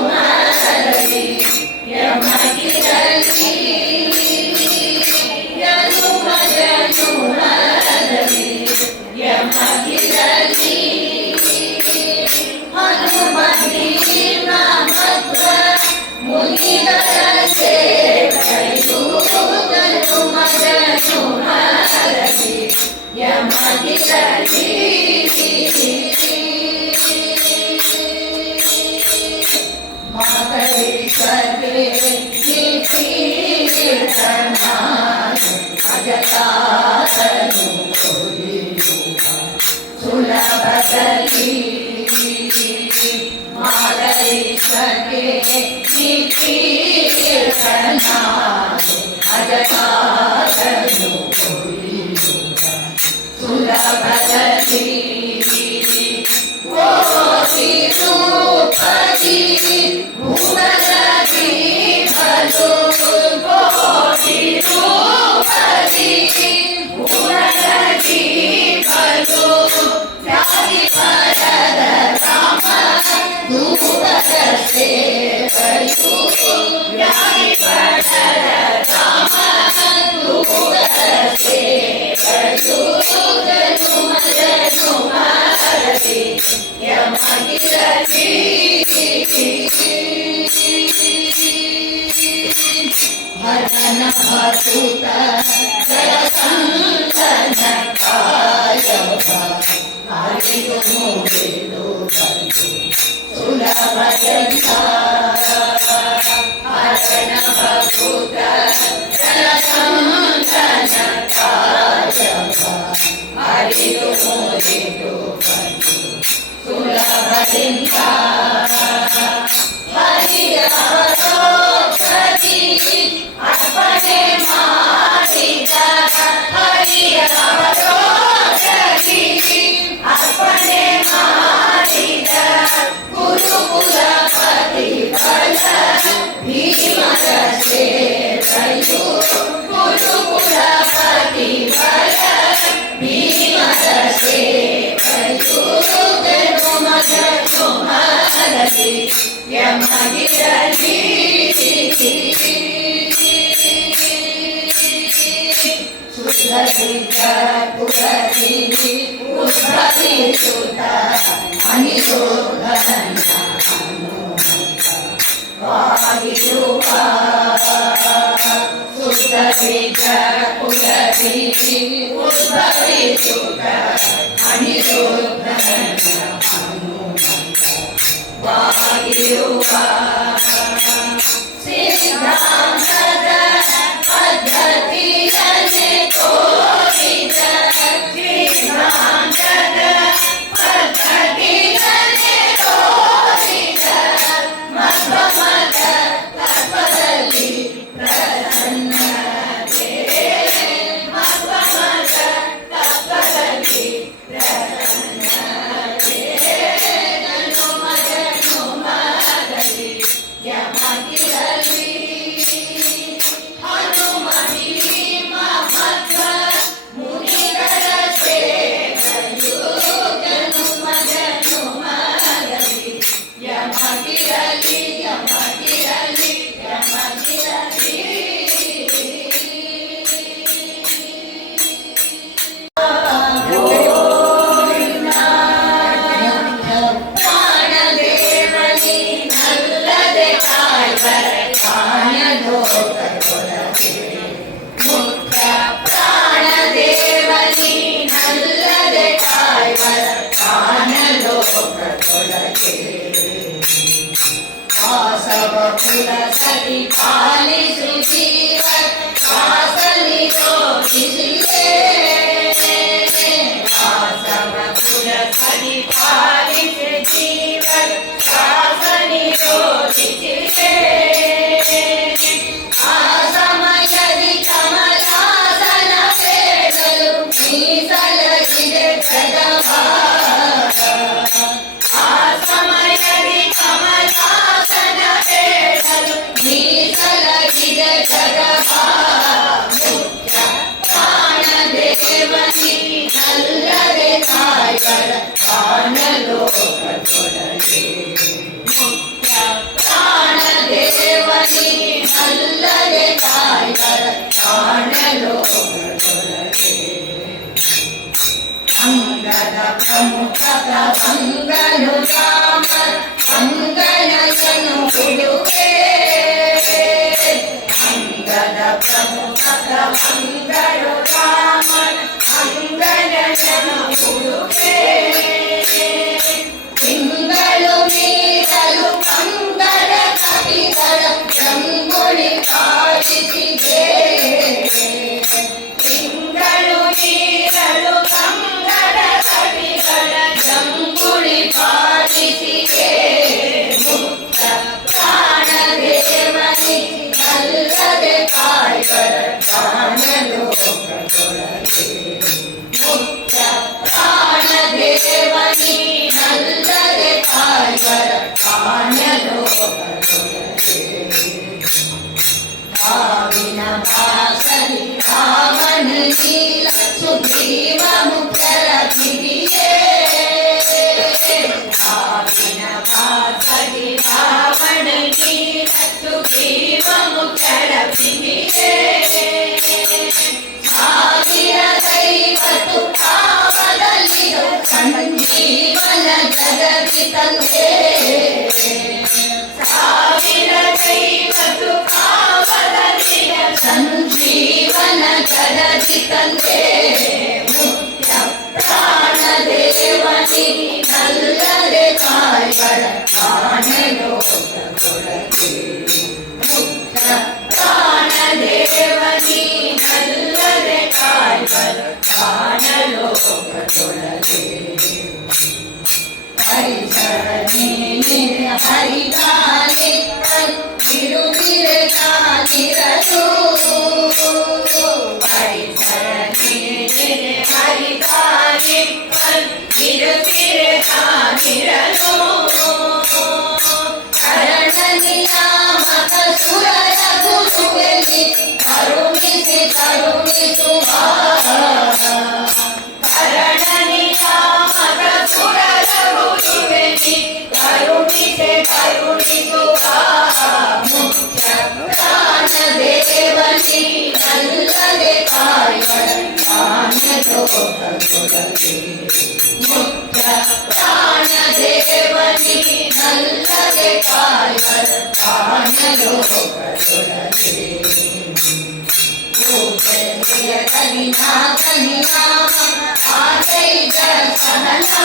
ಸಮಯದಿ ಕಮಲಾಸನ ಬೇಡಲು ನೀ ಸಲಗಿ ಮಂಗನು ರಾಮ ಅಂಗನಯನು ಹುಡುಕೆ ಅಂಗದ ಪ್ರಮುಖ ಮಂಗನು ರಾಮ ಅಂಗನಯನು ಹುಡುಕೆ ತಿಂಗಳು ಮೀರಲು ಕಂಗಡ ಕವಿಗಳ ರಂಗುಳಿ ಕಾಡಿಸಿದೆ ತಿಂಗಳು ಮೀರಲು ಕಂಗಡ ಕವಿಗಳ ರಂಗುಳಿ ಕಾಡಿಸಿದೆ ಮುಕ್ತ ಪ್ರಾಣ ದೇವನಿ ಅಲ್ಲದೆ ಕಾಯ್ಗಳ ಕಾಣಲು ಮುಕ್ತ ಪ್ರಾಣ ದೇವನಿ ಅಲ್ಲದೆ ಕಾಯ್ಗಳ ಕಾಣಲು ಕಾವಿನ ಭಾಸರಿ ರಾವಣ ನೀಲ ಸುಗ್ರೀವ ಮುಖರ ಬಿಡಿಯೇ ಕಾವಿನ ಭಾಸರಿ ರಾವಣ ನೀಲ ಸುಗ್ರೀವ ಮುಖರ ಬಿಡಿಯೇ ಸಾವಿರ ದೈವತು ಕಾವಲಲ್ಲಿರೋ ಸಂಜೀವನ ಜಗದಿ ತಂದೆ ಸಾವಿರ ದೈವತು ಕಾವಲಲ್ಲಿರ ಸಂಜೀವನ ಜಗದಿ ತಂದೆ ಮುಖ್ಯ ಪ್ರಾಣ ದೇವನಿ ನಲ್ಲದೆ ಕಾಯ್ಗಳ ಕಾಣಲು ಮುಖ್ಯ ಪ್ರಾಣ ದೇವನಿ ನಲ್ಲದೆ ಕಾಯ್ಗಳ ಕಾಣಲು ಹರಿಶರಣಿ ಹರಿಗಾಲಿ ತಿರುಗಿರೆ ಕಾಲಿರಲು ಹರಿಶರಣಿ ಹರಿಗಾಲಿ ತಿರುಗಿರೆ ಕಾಲಿರಲು ಕರಣ ನಿಯಾಮಕ ಸುರರ ಗುರುವೆನಿ ಕರುಣಿಸಿ ಕರುಣಿಸುವ ಕರಣ ನಿಯಾಮಕ ಸುರರ ಗುರುವೆನಿ ಕರುಣಿಸಿ ಕರುಣಿಸುವ ಮುಖ್ಯ ಪ್ರಾಣ ದೇವನಿ ಅಲ್ಲದೆ ಕಾಯ್ಗಳ ಕಾಣಲು ಮುಖ್ಯ ಪ್ರಾಣ ದೇವನಿ ಅಲ್ಲದೆ ಕಾಯ್ಗಳ ಕಾಣಲು ಭೂಪೇಂದ್ರಿಯ ಕಲಿನಾಥ ಆದೈತ ಸಹನಾ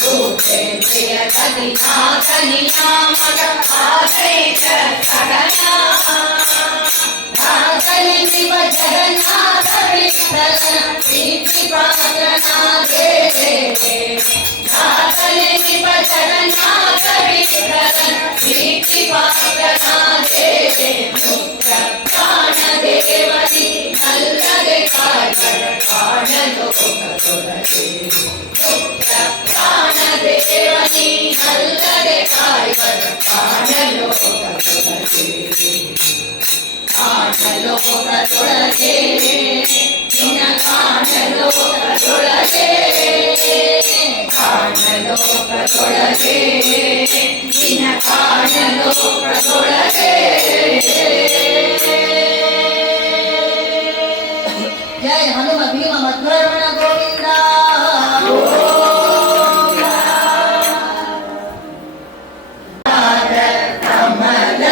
ಭೂಪೇಂದ್ರಿಯ ಕಲಿನಾಥ ನಿಯಾಮಕ ಆದೈತ ಸಹನಾ ನಾಥನಿ ಶಿವ ಜಗನ್ನಾಥ ವಿಠಲನ ಪ್ರೀತಿ ಪಾತ್ರನಾದೆ ನಾಥನಿ ಶಿವ ಜಗನ್ನಾಥ ವಿಠಲನ ಪ್ರೀತಿ ಪಾತ್ರನಾದೆ ಮುಖ್ಯ ಪ್ರಾಣ ದೇವನಿ ನಲ್ಲದೆ ಕಾಯ್ಗಳ ಕಾಣಲು ಮುಖ್ಯ ಪ್ರಾಣ ದೇವನಿ ನಲ್ಲದೆ ಕಾಯ್ಗಳ ಕಾಣಲು ಕಾಣಲೋಕದೊಳಗೆ ನಿನ್ನ ಕಾಣಲೋಕದೊಳಗೆ ಕಾಣಲೋಕದೊಳಗೆ ನಿನ್ನ ಕಾಣಲೋಕದೊಳಗೆ ಜಯ ಹನುಮ ಭೀಮ ಮಧ್ವರಮಣ ಗೋವಿಂದ ಕಮಲ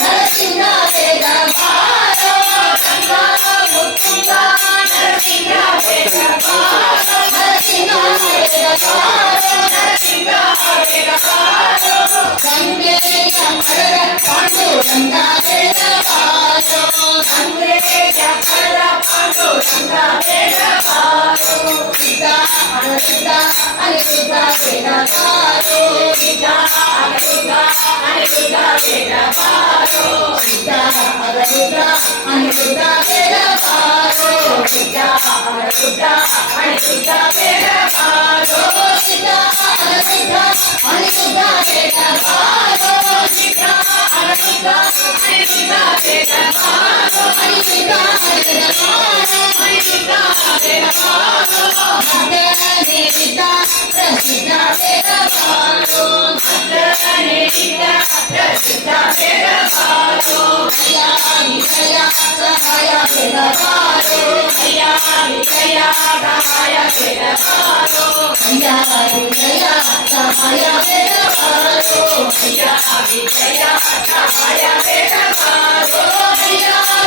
Narasimha ಗಂಗೆಯ ಪರದ ಪಾಂಡುರಂಗ ಬೇಡಬಾರೋ ಗಂಗೆಯ ಪರದ ಪಾಂಡುರಂಗ ಬೇಡಬಾರೋ ಸಿದ್ಧ ಅನಿರುದ್ಧ ಅನಿರುದ್ಧ ಬೇಡಬಾರೋ ಸಿದ್ಧ ಅನಿರುದ್ಧ ಅನಿರುದ್ಧ ಬೇಡಬಾರೋ ಸಿದ್ಧ ಅನಿರುದ್ಧ ಅನಿರುದ್ಧ ಬೇಡಬಾರೋ ಸಿದ್ಧ ಅನಿರುದ್ಧ ಅನಿರುದ್ಧ ಬೇಡಬಾರೋ ಸಿದ್ಧ ಅನಿರುದ್ಧ ಅನಿರುದ್ಧ ಬೇಡಬಾರೋ ಸಿದ್ಧ ಅನಿರುದ್ಧ ಅನಿರುದ್ಧ ಬೇಡಬಾರೋ ಅನಿರುದ್ಧ ಬೇಡಬಾರೋ ಅನಿರುದ್ಧ ಬೇಡಬಾರೋ ಭಕ್ತನಿರಿದ್ದ ಪ್ರಸಿದ್ಧ ಬೇಡಬಾರೋ ಭಕ್ತನಿರಿದ್ದ ಪ್ರಸಿದ್ಧ ಬೇಡಬಾರೋ ಅಯ್ಯ ವಿಜಯ ಸಹಾಯ ಬೇಡಬಾರೋ ಅಯ್ಯ ವಿಜಯ ಸಹಾಯ ಬೇಡಬಾರೋ ಅಯ್ಯ ವಿಜಯ ಸಹಾಯ ಬೇಡಬಾರೋ ಅಯ್ಯ ವಿಜಯ ಸಹಾಯ ಬೇಡಬಾರೋ ಅಯ್ಯ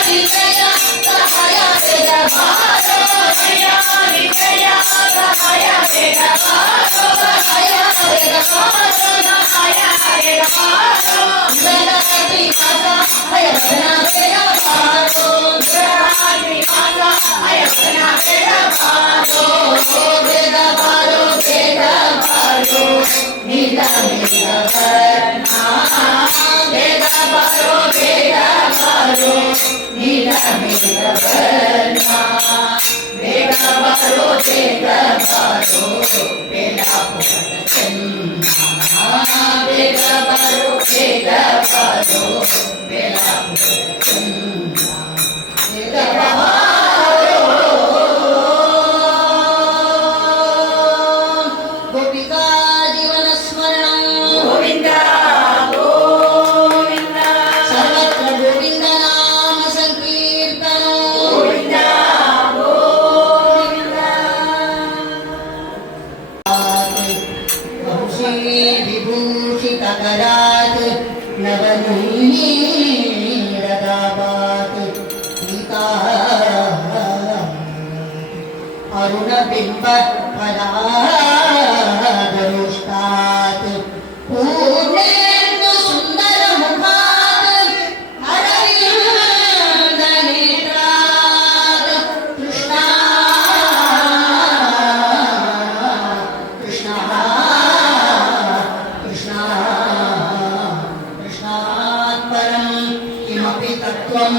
ವಿಜಯ ಸಹಾಯ ಬೇಡಬಾರೋ ಅಯ್ಯ ವಿಜಯ ಸಹಾಯ ಬೇಡಬಾರೋ ಸಹಾಯ ಬೇಡಬಾರೋ ಸಹಾಯ ಬೇಡಬಾರೋ ಗಣಪತಿ ಮಾತ ಹಯವನ ಬೇಡಬಾರೋ ಗಣಪತಿ ಮಾತ ಹಯವನ ಬೇಡಬಾರೋ ಬೇಡಬಾರೋ ಬೇಡಬಾರೋ ನೀಲ ಬೇಡಬಾರ ಬೇಡಬಾರೋ ಬೇಡಬಾರೋ ನೀಲ ಬೇಡಬಾರ ಬೇಡಬಾರೋ ಬೇಡಬಾರೋ ಬೇಡಪುರದ ಚೆನ್ನ ಬೇಡಬಾರೋ ಬೇಡಬಾರೋ ಬೇಡಪುರದ ಚೆನ್ನ ಬೇಡಬಾರೋ ಗೋಪಿಕಾ ಜೀವನ ಸ್ಮರಣಂ ಗೋವಿಂದ ಗೋವಿಂದ ಸರ್ವತ್ರ ಗೋವಿಂದ ನಾಮ ಸಂಕೀರ್ತನಂ ಗೋವಿಂದ ಗೋವಿಂದ ಬಹುಶೀ ವಿಭೂಷಿತಕರಾತ್ ನವನೀರದಾವಾತ್ ಅರುಣಬಿಂಬ ಫಲಾದನುಷ್ಠಾತ್ ಪೂರ್ಣೇಂದು ಸುಂದರ ಮುಖಾತ್ ಅರವಿಂದ ನೇತ್ರಾತ್ ಕೃಷ್ಣ ಕೃಷ್ಣ ಕೃಷ್ಣ ಕೃಷ್ಣಾತ್ ಪರಂ ಕಿಮಪಿ ತತ್ವಂ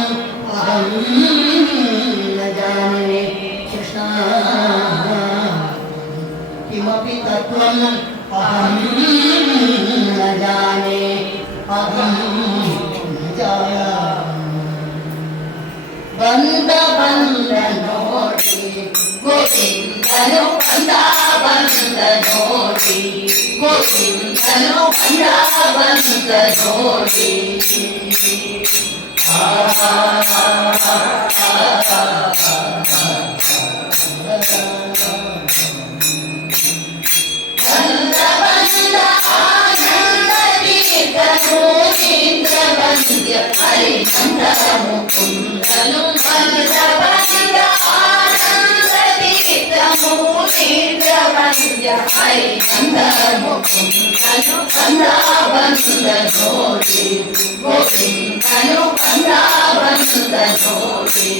ಅಹಂ ನ ಜಾನೆ ಕೃಷ್ಣ किमपि तत्त्वम् अहं न जाने अहं न जानामि बन्द बन्द नोडि गोविन्दनु बन्द बन्द नोडि गोविन्दनु बन्द बन्द नोडि हरिचन्द्र मुकुन्दनु मन्दवन्द आनन्दतीर्थ मूलीन्द्र वन्द्य हरिचन्द्र मुकुन्दनु वन्दावन्द जोडि गोविन्दनु वन्दावन्द जोडि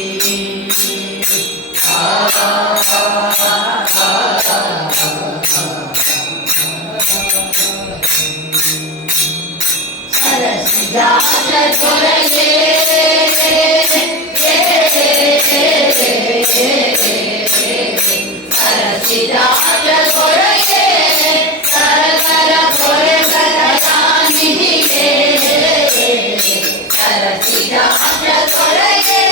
सरसिजात कोरये सरसिजात कोरये सरकर कोरे सदयानिधिये सरसिजात कोरये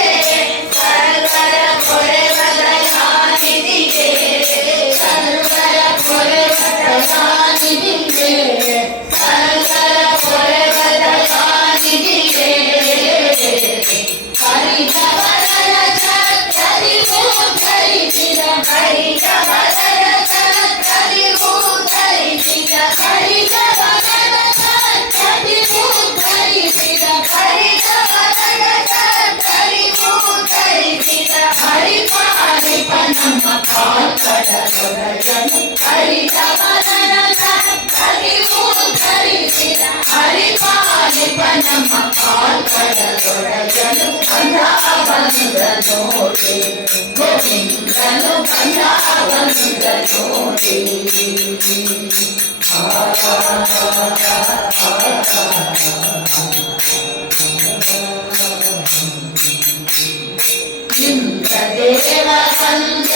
सरकर कोरे सदयानिधिये सरकर कोरे सदयानिधिये सरकर कोरे सदयानिधिये हरिजवदन चक्री भूधरिचिर हरिजवदन चक्री भूधरिचिर हरिजवदन चक्री भूधरिचिर हरिजवदन चक्री ಬಂದ ಬಂದ ನೋಡಿ ಗೋವಿಂದನು ಬಂದ ಬಂದ ನೋಡಿ ಇಂದ್ರದೇವ ಬಂದ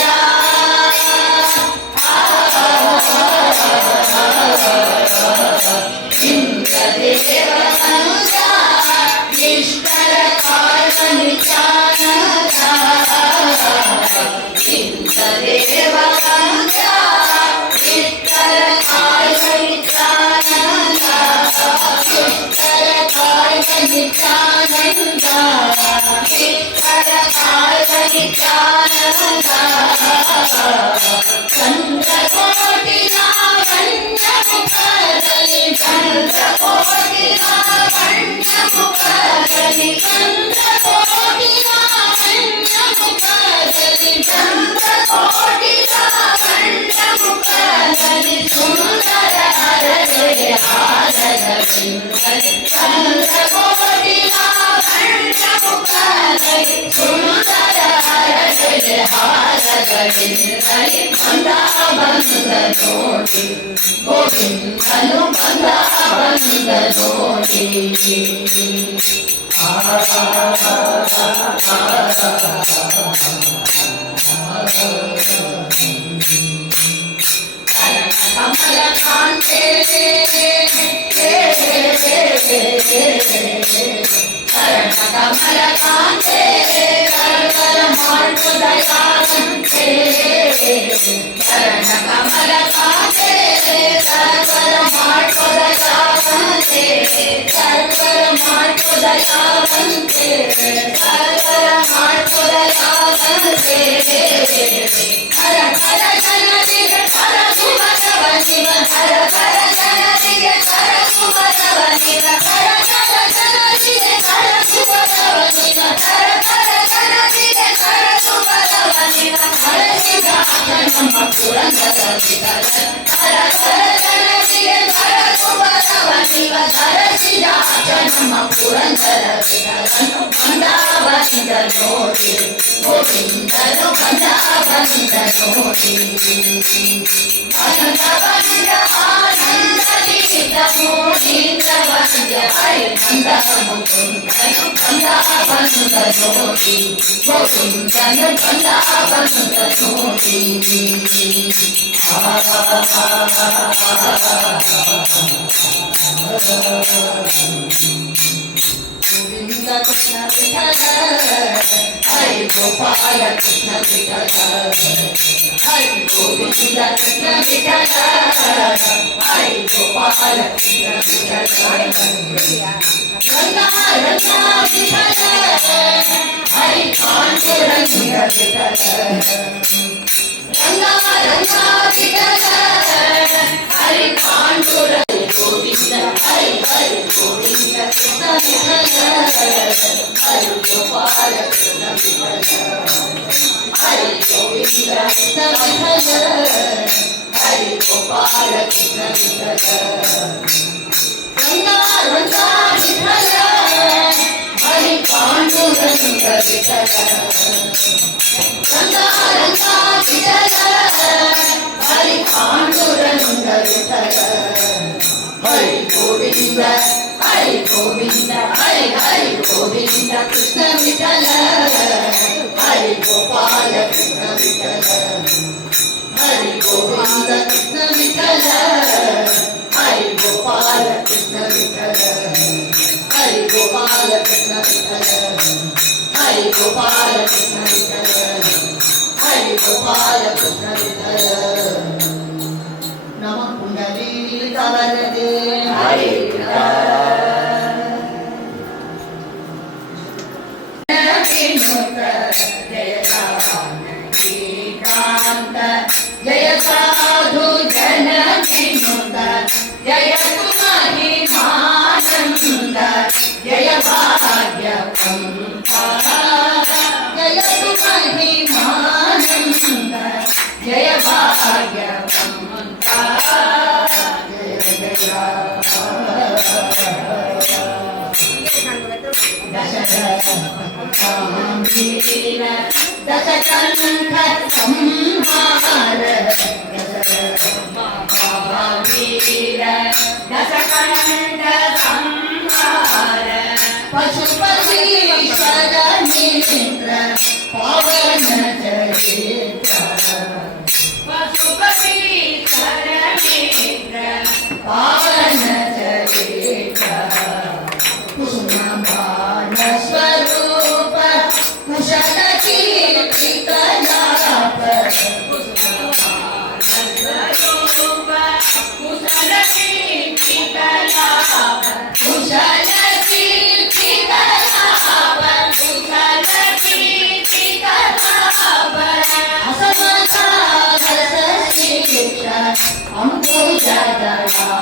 ಇಂದ್ರದೇವ ಬಂದ ಇಷ್ಟರ ಕಾಲ್ಮನಿಚಾನದ ಇಂದ್ರದೇವ ಬಂದ ಇಷ್ಟರ ಕಾಲ್ಮನಿಚಾನದ ಇಷ್ಟರ ಕಾಲ್ಮನಿಚಾನಂದ ಇಷ್ಟರ ಕಾಲ್ಮನಿಚಾನಂದ ಚಂದ್ರಕೋಟಿ ಲಾವಣ್ಯ ಮುಖದಲ್ಲಿ ಚಂದ್ರಕೋಟಿ ಲಾವಣ್ಯ ಮುಖದಲ್ಲಿ ಚಂದ್ರಕೋಟಿ ಲಾವಣ್ಯ ಮುಖದಲ್ಲಿ ಚಂದ್ರಕೋಟಿ ಲಾವಣ್ಯ ಮುಖದಲ್ಲಿ ಸುಂದರ ಹರಳೆ ಹಾರದ ಬಿಂದಲ್ಲಿ ಚಂದ್ರಕೋಟಿ ಲಾವಣ್ಯ ಮುಖದಲ್ಲಿ ಸುಂದರ ಹರಳೆ ಹಾರದ ಬಿಂದಲ್ಲಿ ಬಂದ ಬಂದ ನೋಡಿ ಗೋವಿಂದನು ಬಂದ ಬಂದ ನೋಡಿ ಕಮಲ ಕಾಂತೆ ಕರ್ಣ ಕಮಲ ಕಾಂತೆ ಕರ್ಕರ ಮಾಡುವುದಯಾಂತೆ ಕರ್ಣ ಕಮಲ ಕಾಂತೆ ಕರ್ಕರ ಮಾಡುವುದಯಾಂತೆ ಕರ್ಕರ ಮಾಡುವುದಯಾಂತೆ ಕರ್ಕರ ಮಾಡುವುದಯಾಂತೆ ಹರ ಹರ ಜನರಿಗೆ ಹರ ಸುಮರವ ಶಿವ ಹರ ಹರ ಜನರಿಗೆ ಹರ ಸುಮರವ ಶಿವ ಹರ ಹರ ಜನರಿಗೆ ಹರ ಸುಮರವ ಶಿವ ಹರ ಹರ ಜನರಿಗೆ ಹರ ಸುಮರವ ಶಿವ ಹರ ಶಿವ ನಮ್ಮ ಪುರಂದರ ಶಿವರ ಹರ ಹರ ಜನರಿಗೆ ಹರ ಸುಮರವ ಶಿವ ಹರ ಶಿವ ನಮ್ಮ ಪುರಂದರ ಶಿವರನ್ನು ಬಂದ ಬಂದ ನೋಡಿ ಗೋವಿಂದನು ಬಂದ ಬಂದ ನೋಡಿ ಬಂದ ಬಂದ ಆನಂದದಿಂದ ಮೂಡಿಂದ ಬಂದ ಹರಿ ಬಂದ ಮುಕುಂದನು ಬಂದ ಬಂದ ನೋಡಿ ಗೋವಿಂದನು ಬಂದ ಬಂದ ನೋಡಿ ಗೋವಿಂದ ಕೃಷ್ಣ ವಿಠಲ ಹರಿ ಗೋಪಾಲ ಕೃಷ್ಣ ವಿಠಲ ಹರಿ ಗೋವಿಂದ ಕೃಷ್ಣ ವಿಠಲ ಹರಿ ಗೋಪಾಲ ಕೃಷ್ಣ ವಿಠಲ ರಂಗ ರಂಗ ವಿಠಲ ಹರಿ ಪಾಂಡುರಂಗ ವಿಠಲ ರಂಗ ರಂಗ ವಿಠಲ ಹರಿ ಪಾಂಡುರಂಗ ಗೋವಿಂದ ಹರಿ ಹರಿ ಗೋವಿಂದ ಕೃಷ್ಣ ವಿಠಲ ಹರಿ ಗೋಪಾಲ ಕೃಷ್ಣ ವಿಠಲ ಹರಿ ಗೋವಿಂದ ಕೃಷ್ಣ ವಿಠಲ ಹರಿ ಗೋಪಾಲ ಕೃಷ್ಣ ವಿಠಲ ರಂಗ ರಂಗ ವಿಠಲ ಹರಿ ಪಾಂಡುರಂಗ ವಿಠಲ ರಂಗ ರಂಗ ವಿಠಲ ಹರಿ ಪಾಂಡುರಂಗ ವಿಠಲ ಹರಿ ಗೋವಿಂದ ಹರಿ ಗೋವಿಂದ ಹರಿ ಹರಿ ಗೋವಿಂದ ಕೃಷ್ಣ ವಿಠಲ ಹರಿ ಗೋಪಾಲ ಕೃಷ್ಣ ವಿಠಲ ಹರಿ ಗೋವಿಂದ ಕೃಷ್ಣ ವಿಠಲ ಹರಿ ಗೋಪಾಲ ಕೃಷ್ಣ ವಿಠಲ ಹರಿ ಗೋಪಾಲ ಕೃಷ್ಣ ವಿಠಲ ಹರಿ ಗೋಪಾಲ ಕೃಷ್ಣ ವಿಠಲ ಹರಿ ಗೋಪಾಲ ಕೃಷ್ಣ ವಿಠಲ ನಮ ಪುಂಡರೀಕವರದೆ ಹರಿ ಜಯ ಸಾಧು ಜನ ವಿನುತ ಜಯ ಸುಮಹಿಮಾನಂದ ಜಯ ಭಾಗ್ಯ ಜಯ ಸುಮಹಿಮಾನಂದ ಜಯ ಭಾಗ್ಯ ಜಯ ಜಯ वीर दशकण्ठ संहार वीर दशकण्ठ संहार पशुपति शरणेन्द्र पावन चरित्र पशुपति शरणेन्द्र पावन चरित्र कुसुमबाण स्वरूप कुशल कीर्ति कलाप कुसुमबाण स्वरूप कुशल कीर्ति कलाप कुशल कीर्ति कलाप कुशल कीर्ति कलाप असमसागस शिक्षा अंबुजगलाका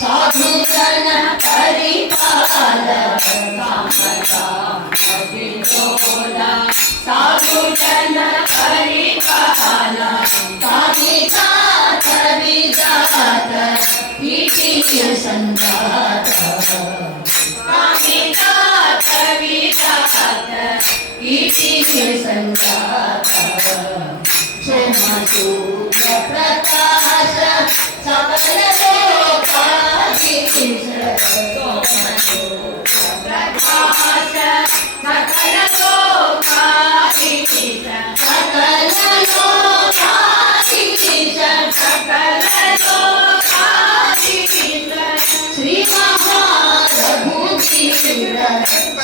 साधुजन परिपालक साधुजन परिपालक कामितात विजात इति संजात कामितात विजात इति संजात सोमसूर्य प्रकाश सकल लोकाधीश सोमसूर्य प्रकाश सकल लोकाधीश सकल लोकाधीश सकल लोकाधीश श्री महारघुवीर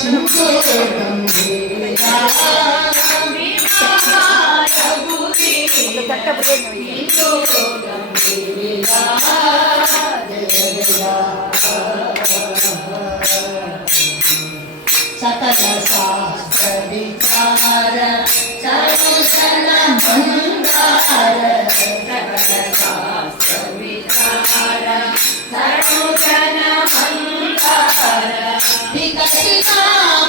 सिंधु गंभीरा सकल शास्त्र विचार सरोजन मंगार सकल शास्त्र विचार सरोजन मंगार विकसिता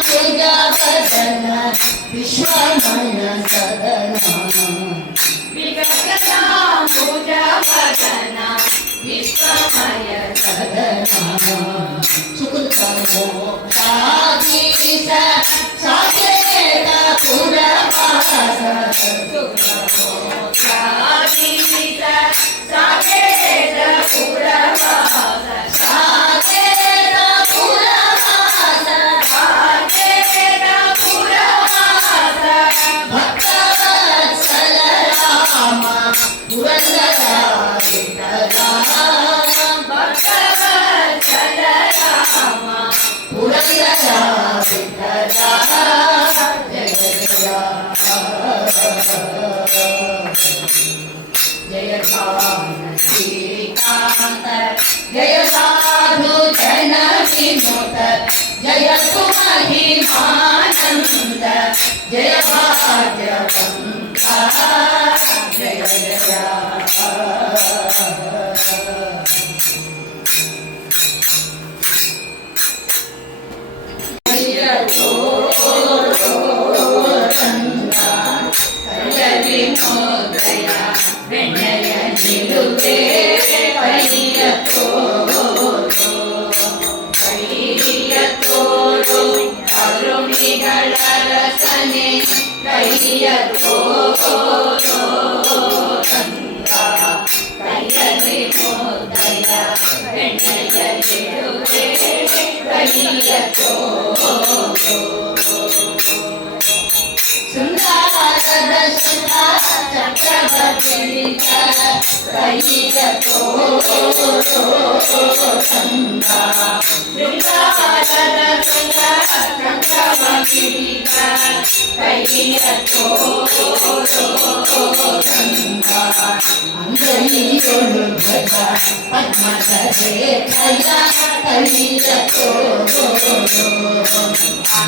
पूजा वदन विश्वमय सदना विकसिता पूजा वदन विश्वमय सदना सुकृत मोक्षाधीश साकेत पुरवास सुकृत मोक्षाधीश साकेत पुरवास साकेत पुरवास साकेत पुरवास भक्तवत्सल राम पुरंदर विठला भक्तवत्सल राम पुरंदर विठला जय जय श्रीकांत जय साधु जन विमुक्त जय महिमानंद जय भाग्यवंत जय जय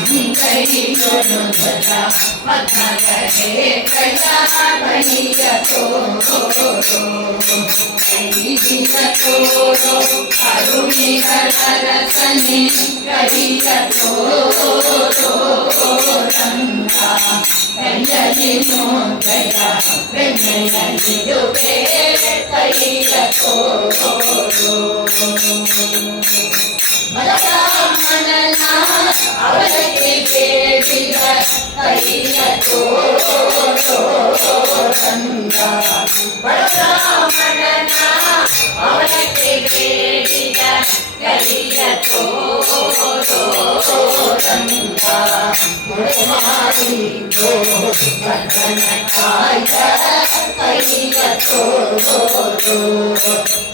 अंगई ಕೈಯೊಳು ಧ್ವಜ ಮಧ್ನಗರೆ ಕೈಯ ಕೈಯ ತೋರೋ ಕೈಯ ತೋರೋ ಕರುಣಿಗಳ ರಸನೆ ಕೈಯ ತೋರೋ ರಂಗ ಕೈಯಲ್ಲಿ ಮೋದಯ ಬೆಣ್ಣೆಯಲ್ಲಿಡುವೆ ಕೈಯ ತೋರೋ ಬಲರಾಮನ ಅವರಿಗೆ ಬೇಡಿದ ಕೈಯ ತೋರೋ ರಂಗ ಬಲರಾಮನ ಅವರಿಗೆ ಬೇಡಿದ ಕೈಯ ತೋರೋ ರಂಗ ಮುಳುಮಾಡಿದೋ ಭಕ್ತನ ಕಾಯ್ದ ಕೈಯ ತೋರೋ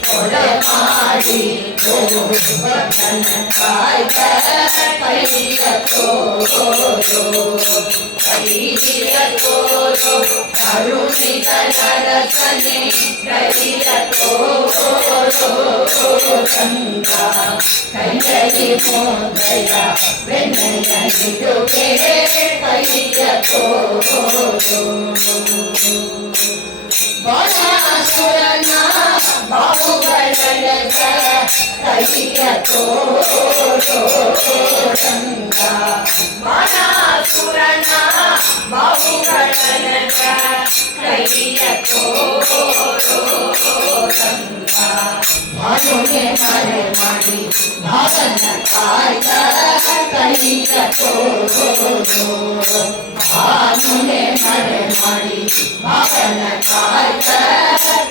ಕೊಡಮಾಡಿದೋ ಭಕ್ತನ ಕಾಯ್ದ ಕೈಯ ತೋರೋ ಕೈಯ ತೋರೋ ಕರುಣಿಗಳ ರಸನೆ ಕೈಯ ತೋರೋ ರಂಗ ಕೈಯಲ್ಲಿ ಮೋದಯ ಬೆಣ್ಣೆಯಲ್ಲಿಡುವೆ ಕೈಯ ತೋರೋ ಬಾಣಾಸುರನ ಬಾಹುಗಳಲ್ಲದ ಕೈಯ ತೋರೋ ರಂಗ ಬಾಣಾಸುರನ ಬಾಹುಗಳಲ್ಲದ ಕೈಯ ತೋರೋ ರಂಗ ಮನುಗೆ ಮರೆ ಮಾಡಿ ಭಾವನ ಕಾಯ್ದ ಕೈಯ ತೋರೋ ಮನುಗೆ ಮರೆ ಮಾಡಿ ಭಾವನ ಕಾಯ್ದ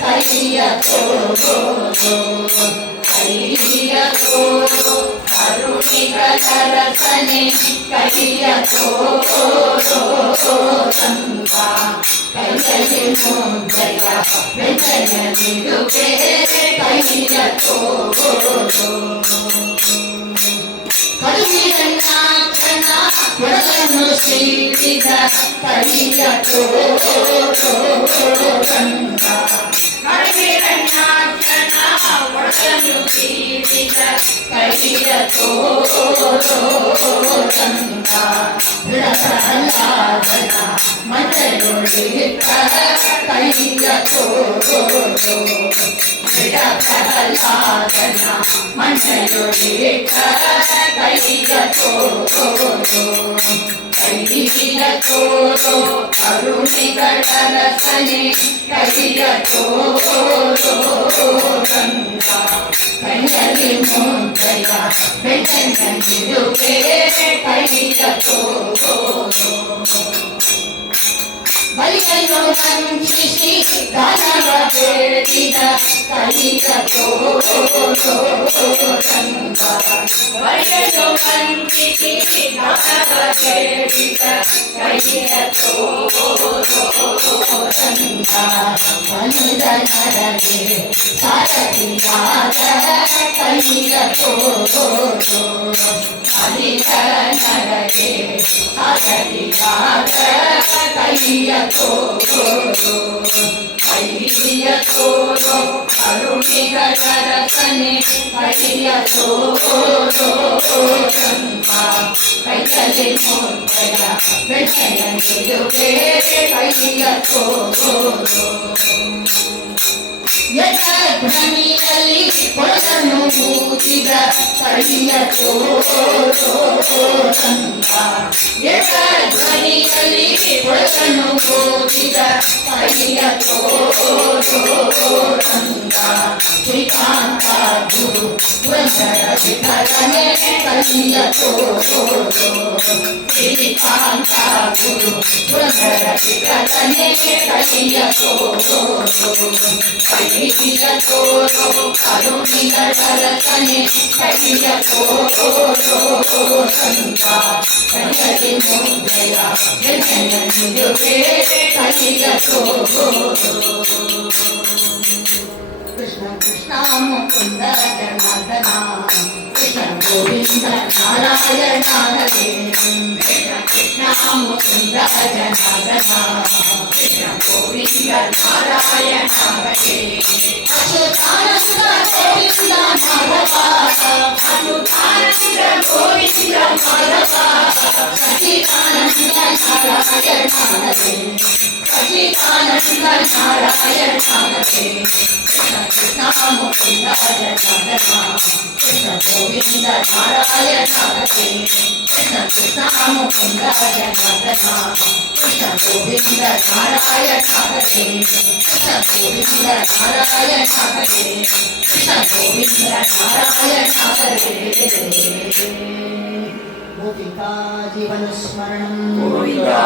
ಕೈಯ ತೋರೋ ಕೈಯ ತೋರೋ ಕರುಣಿಗಳ ರಸನೆ ಕೈಯ ತೋರೋ ರಂಗ ಕೈಯಲ್ಲಿ ಮೋದಯ ಬೆಣ್ಣೆಯಲ್ಲಿಡುವೆ ಕೈಯ ತೋರೋ ಕರುಣಿರನ್ನಾಥನ ಒಡಲನ್ನು ಸೇರಿದ ಕೈಯ ತೋರೋ ರಂಗ ಕರುಣಿರನ್ನಾಥನ ಒಡಲನ್ನು ಸೇರಿದ ಕೈಯ ತೋರೋ ರಂಗ ಪ್ರಹ್ಲಾದನ ಮನದೊಳಿತ ಕೈಯ ತೋರೋ ಪ್ರಹ್ಲಾದನ ಮನದೊಳಿತ ಕೈಯ ತೋರೋ ಕೈಯ ತೋರೋ ಕರುಣಿಗಳ ರಸನೆ ಕೈಯ ತೋರೋ ರಂಗ ಕೈಯಲ್ಲಿ ಮೋದಯ ಬೆಣ್ಣೆಯಲ್ಲಿಡುವೆ ಕೈಯ ತೋರೋ ಬಲಿಯನ್ನು ವಂಚಿಸಿ ದಾನವ ಬೇಡಿದ ಕೈಯ ತೋರೋ ರಂಗ ಬಲಿಯನ್ನು ವಂಚಿಸಿ ದಾನವ ಬೇಡಿದ ಕೈಯ ತೋರೋ ರಂಗ ಮನುಜ ನರಗೆ ಸಾರಥಿಯಾದ ಕೈಯ ತೋರೋ ಮನುಜ ನರಗೆ ಸಾರಥಿಯಾದ ಕೈಯ ತೋರೋ ಕೈಯ ತೋರೋ ಕರುಣಿಗಳ ರಸನೆ ಕೈಯ ತೋರೋ ರಂಗ ಕೈಯಲ್ಲಿ ಮೋದಯ ಬೆಣ್ಣೆಯಲ್ಲಿಡುವೆ ಕೈಯ ತೋರೋ ಯಜ್ಞನಿಯಲ್ಲಿ ಕೊಳಲನ್ನು ಊದಿದ ಕೈಯ ತೋರೋ ರಂಗ ಯಜ್ಞನಿಯಲ್ಲಿ ಕೊಳಲನ್ನು ಊದಿದ ಕೈಯ ತೋರೋ ರಂಗ ಶ್ರೀಕಾಂತ ಗುರು ಪುರಂದರ ವಿಠಲನೆ ಕೈಯ ತೋರೋ ಶ್ರೀಕಾಂತ ಗುರು ಪುರಂದರ ವಿಠಲನೆ ಕೈಯ ತೋರೋ ಕೈಯ ತೋರೋ ಕರುಣಿಗಳ ರಸನೆ ಕೈಯ ತೋರೋ ರಂಗ ಕೈಯಲ್ಲಿ ಮೋದಯ ಬೆಣ್ಣೆಯಲ್ಲಿಡುವೆ ಕೈಯ ತೋರೋ ಕೃಷ್ಣ ಕೃಷ್ಣ ಮುಕುಂದ ಜನಾರ್ದನ ಕೃಷ್ಣ ಗೋವಿಂದ ನಾರಾಯಣ ಹರೇ ಕೃಷ್ಣ ಕೃಷ್ಣ ಮುಕುಂದ ಜನಾರ್ದನ ಕೃಷ್ಣ ಗೋವಿಂದ ನಾರಾಯಣ ಹರೇ ಅಚ್ಯುತಾನಂದ ಗೋವಿಂದ ಮಾಧವ ಅಚ್ಯುತಾನಂದ ಗೋವಿಂದ ಮಾಧವ ಸಚಿದಾನಂದ नारायण हरे कृष्ण कृष्ण मुकुंद जनार्दन कृष्ण गोविंद नारायण हरे कृष्ण कृष्ण मुकुंद जनार्दन कृष्ण गोविंद नारायण हरे कृष्ण गोविंद नारायण हरे कृष्ण गोविंद नारायण हरे गोपिका जीवन स्मरणं गोविंदा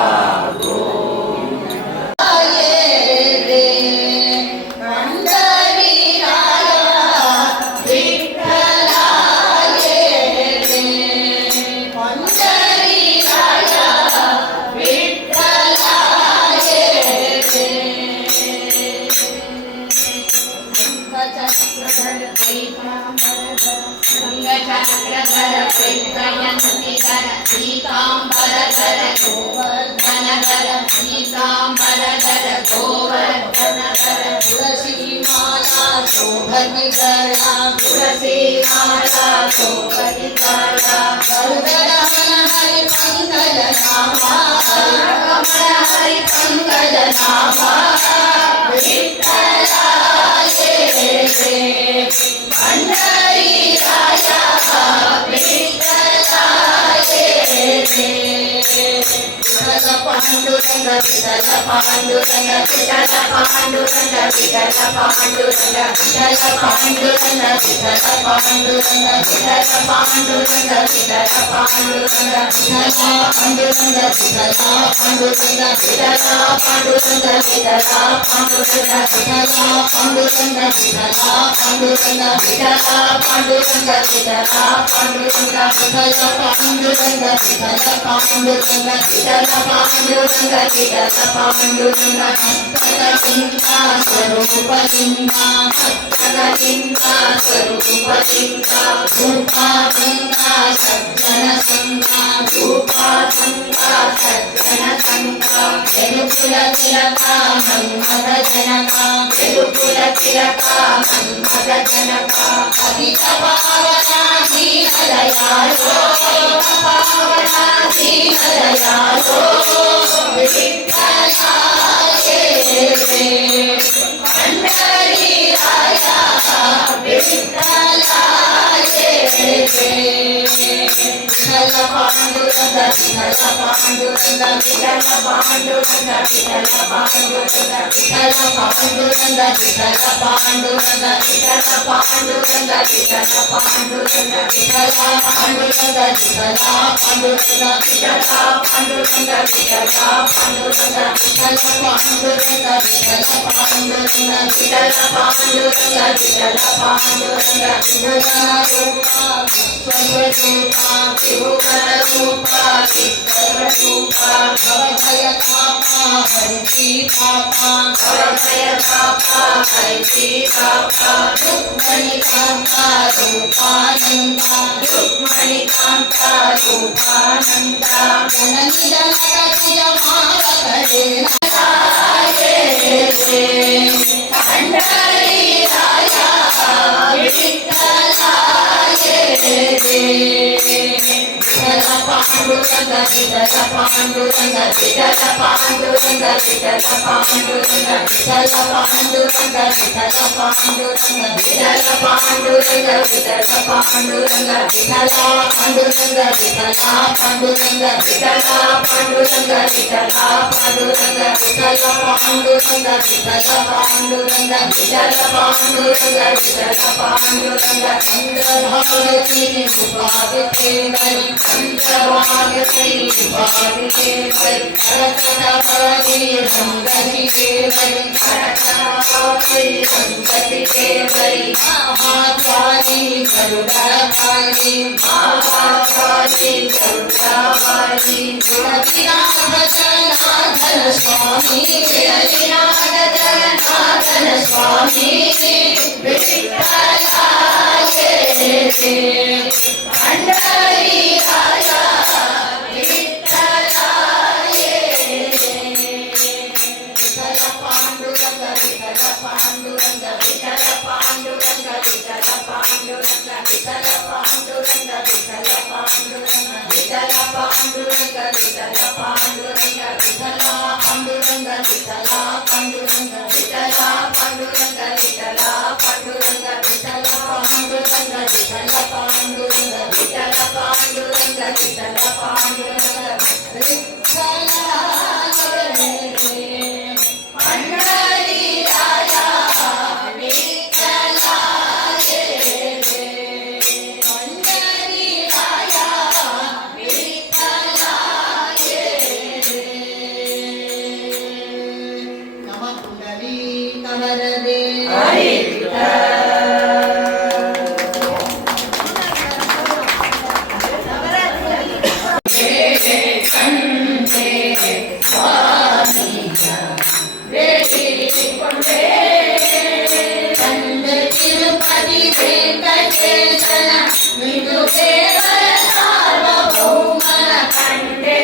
Panduranga,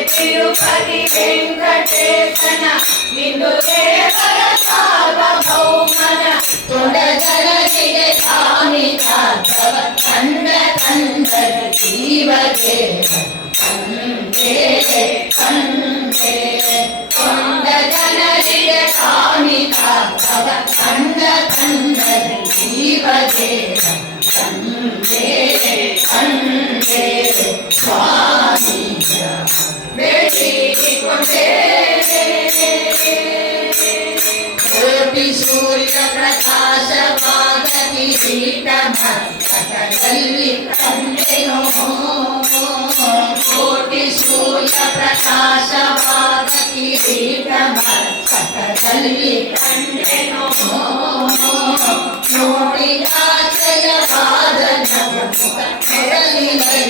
తిరుపతి వెంకటేశన నిందుదేవర సార్వభౌమన తొడగలగిన స్వామి రాఘవ కంద కందర జీవదేవ కందే కందే తొడగలగిన స్వామి రాఘవ కంద కందర జీవదేవ కందే కందే స్వామి ಕೋಟಿ ಸೂರ್ಯ ಪ್ರಕಾಶ ವಾಗತಿ ಸೀತ ಮಸ್ತಕದಲ್ಲಿ ಕಂಡೆನೋ ಕೋಟಿ ಸೂರ್ಯ ಪ್ರಕಾಶ ವಾಗತಿ ಸೀತ ಮಸ್ತಕದಲ್ಲಿ ಕಂಡೆನೋ ನೋಡಿದಾಚಯವಾದ ನಗಲಿನಲ್ಲಿ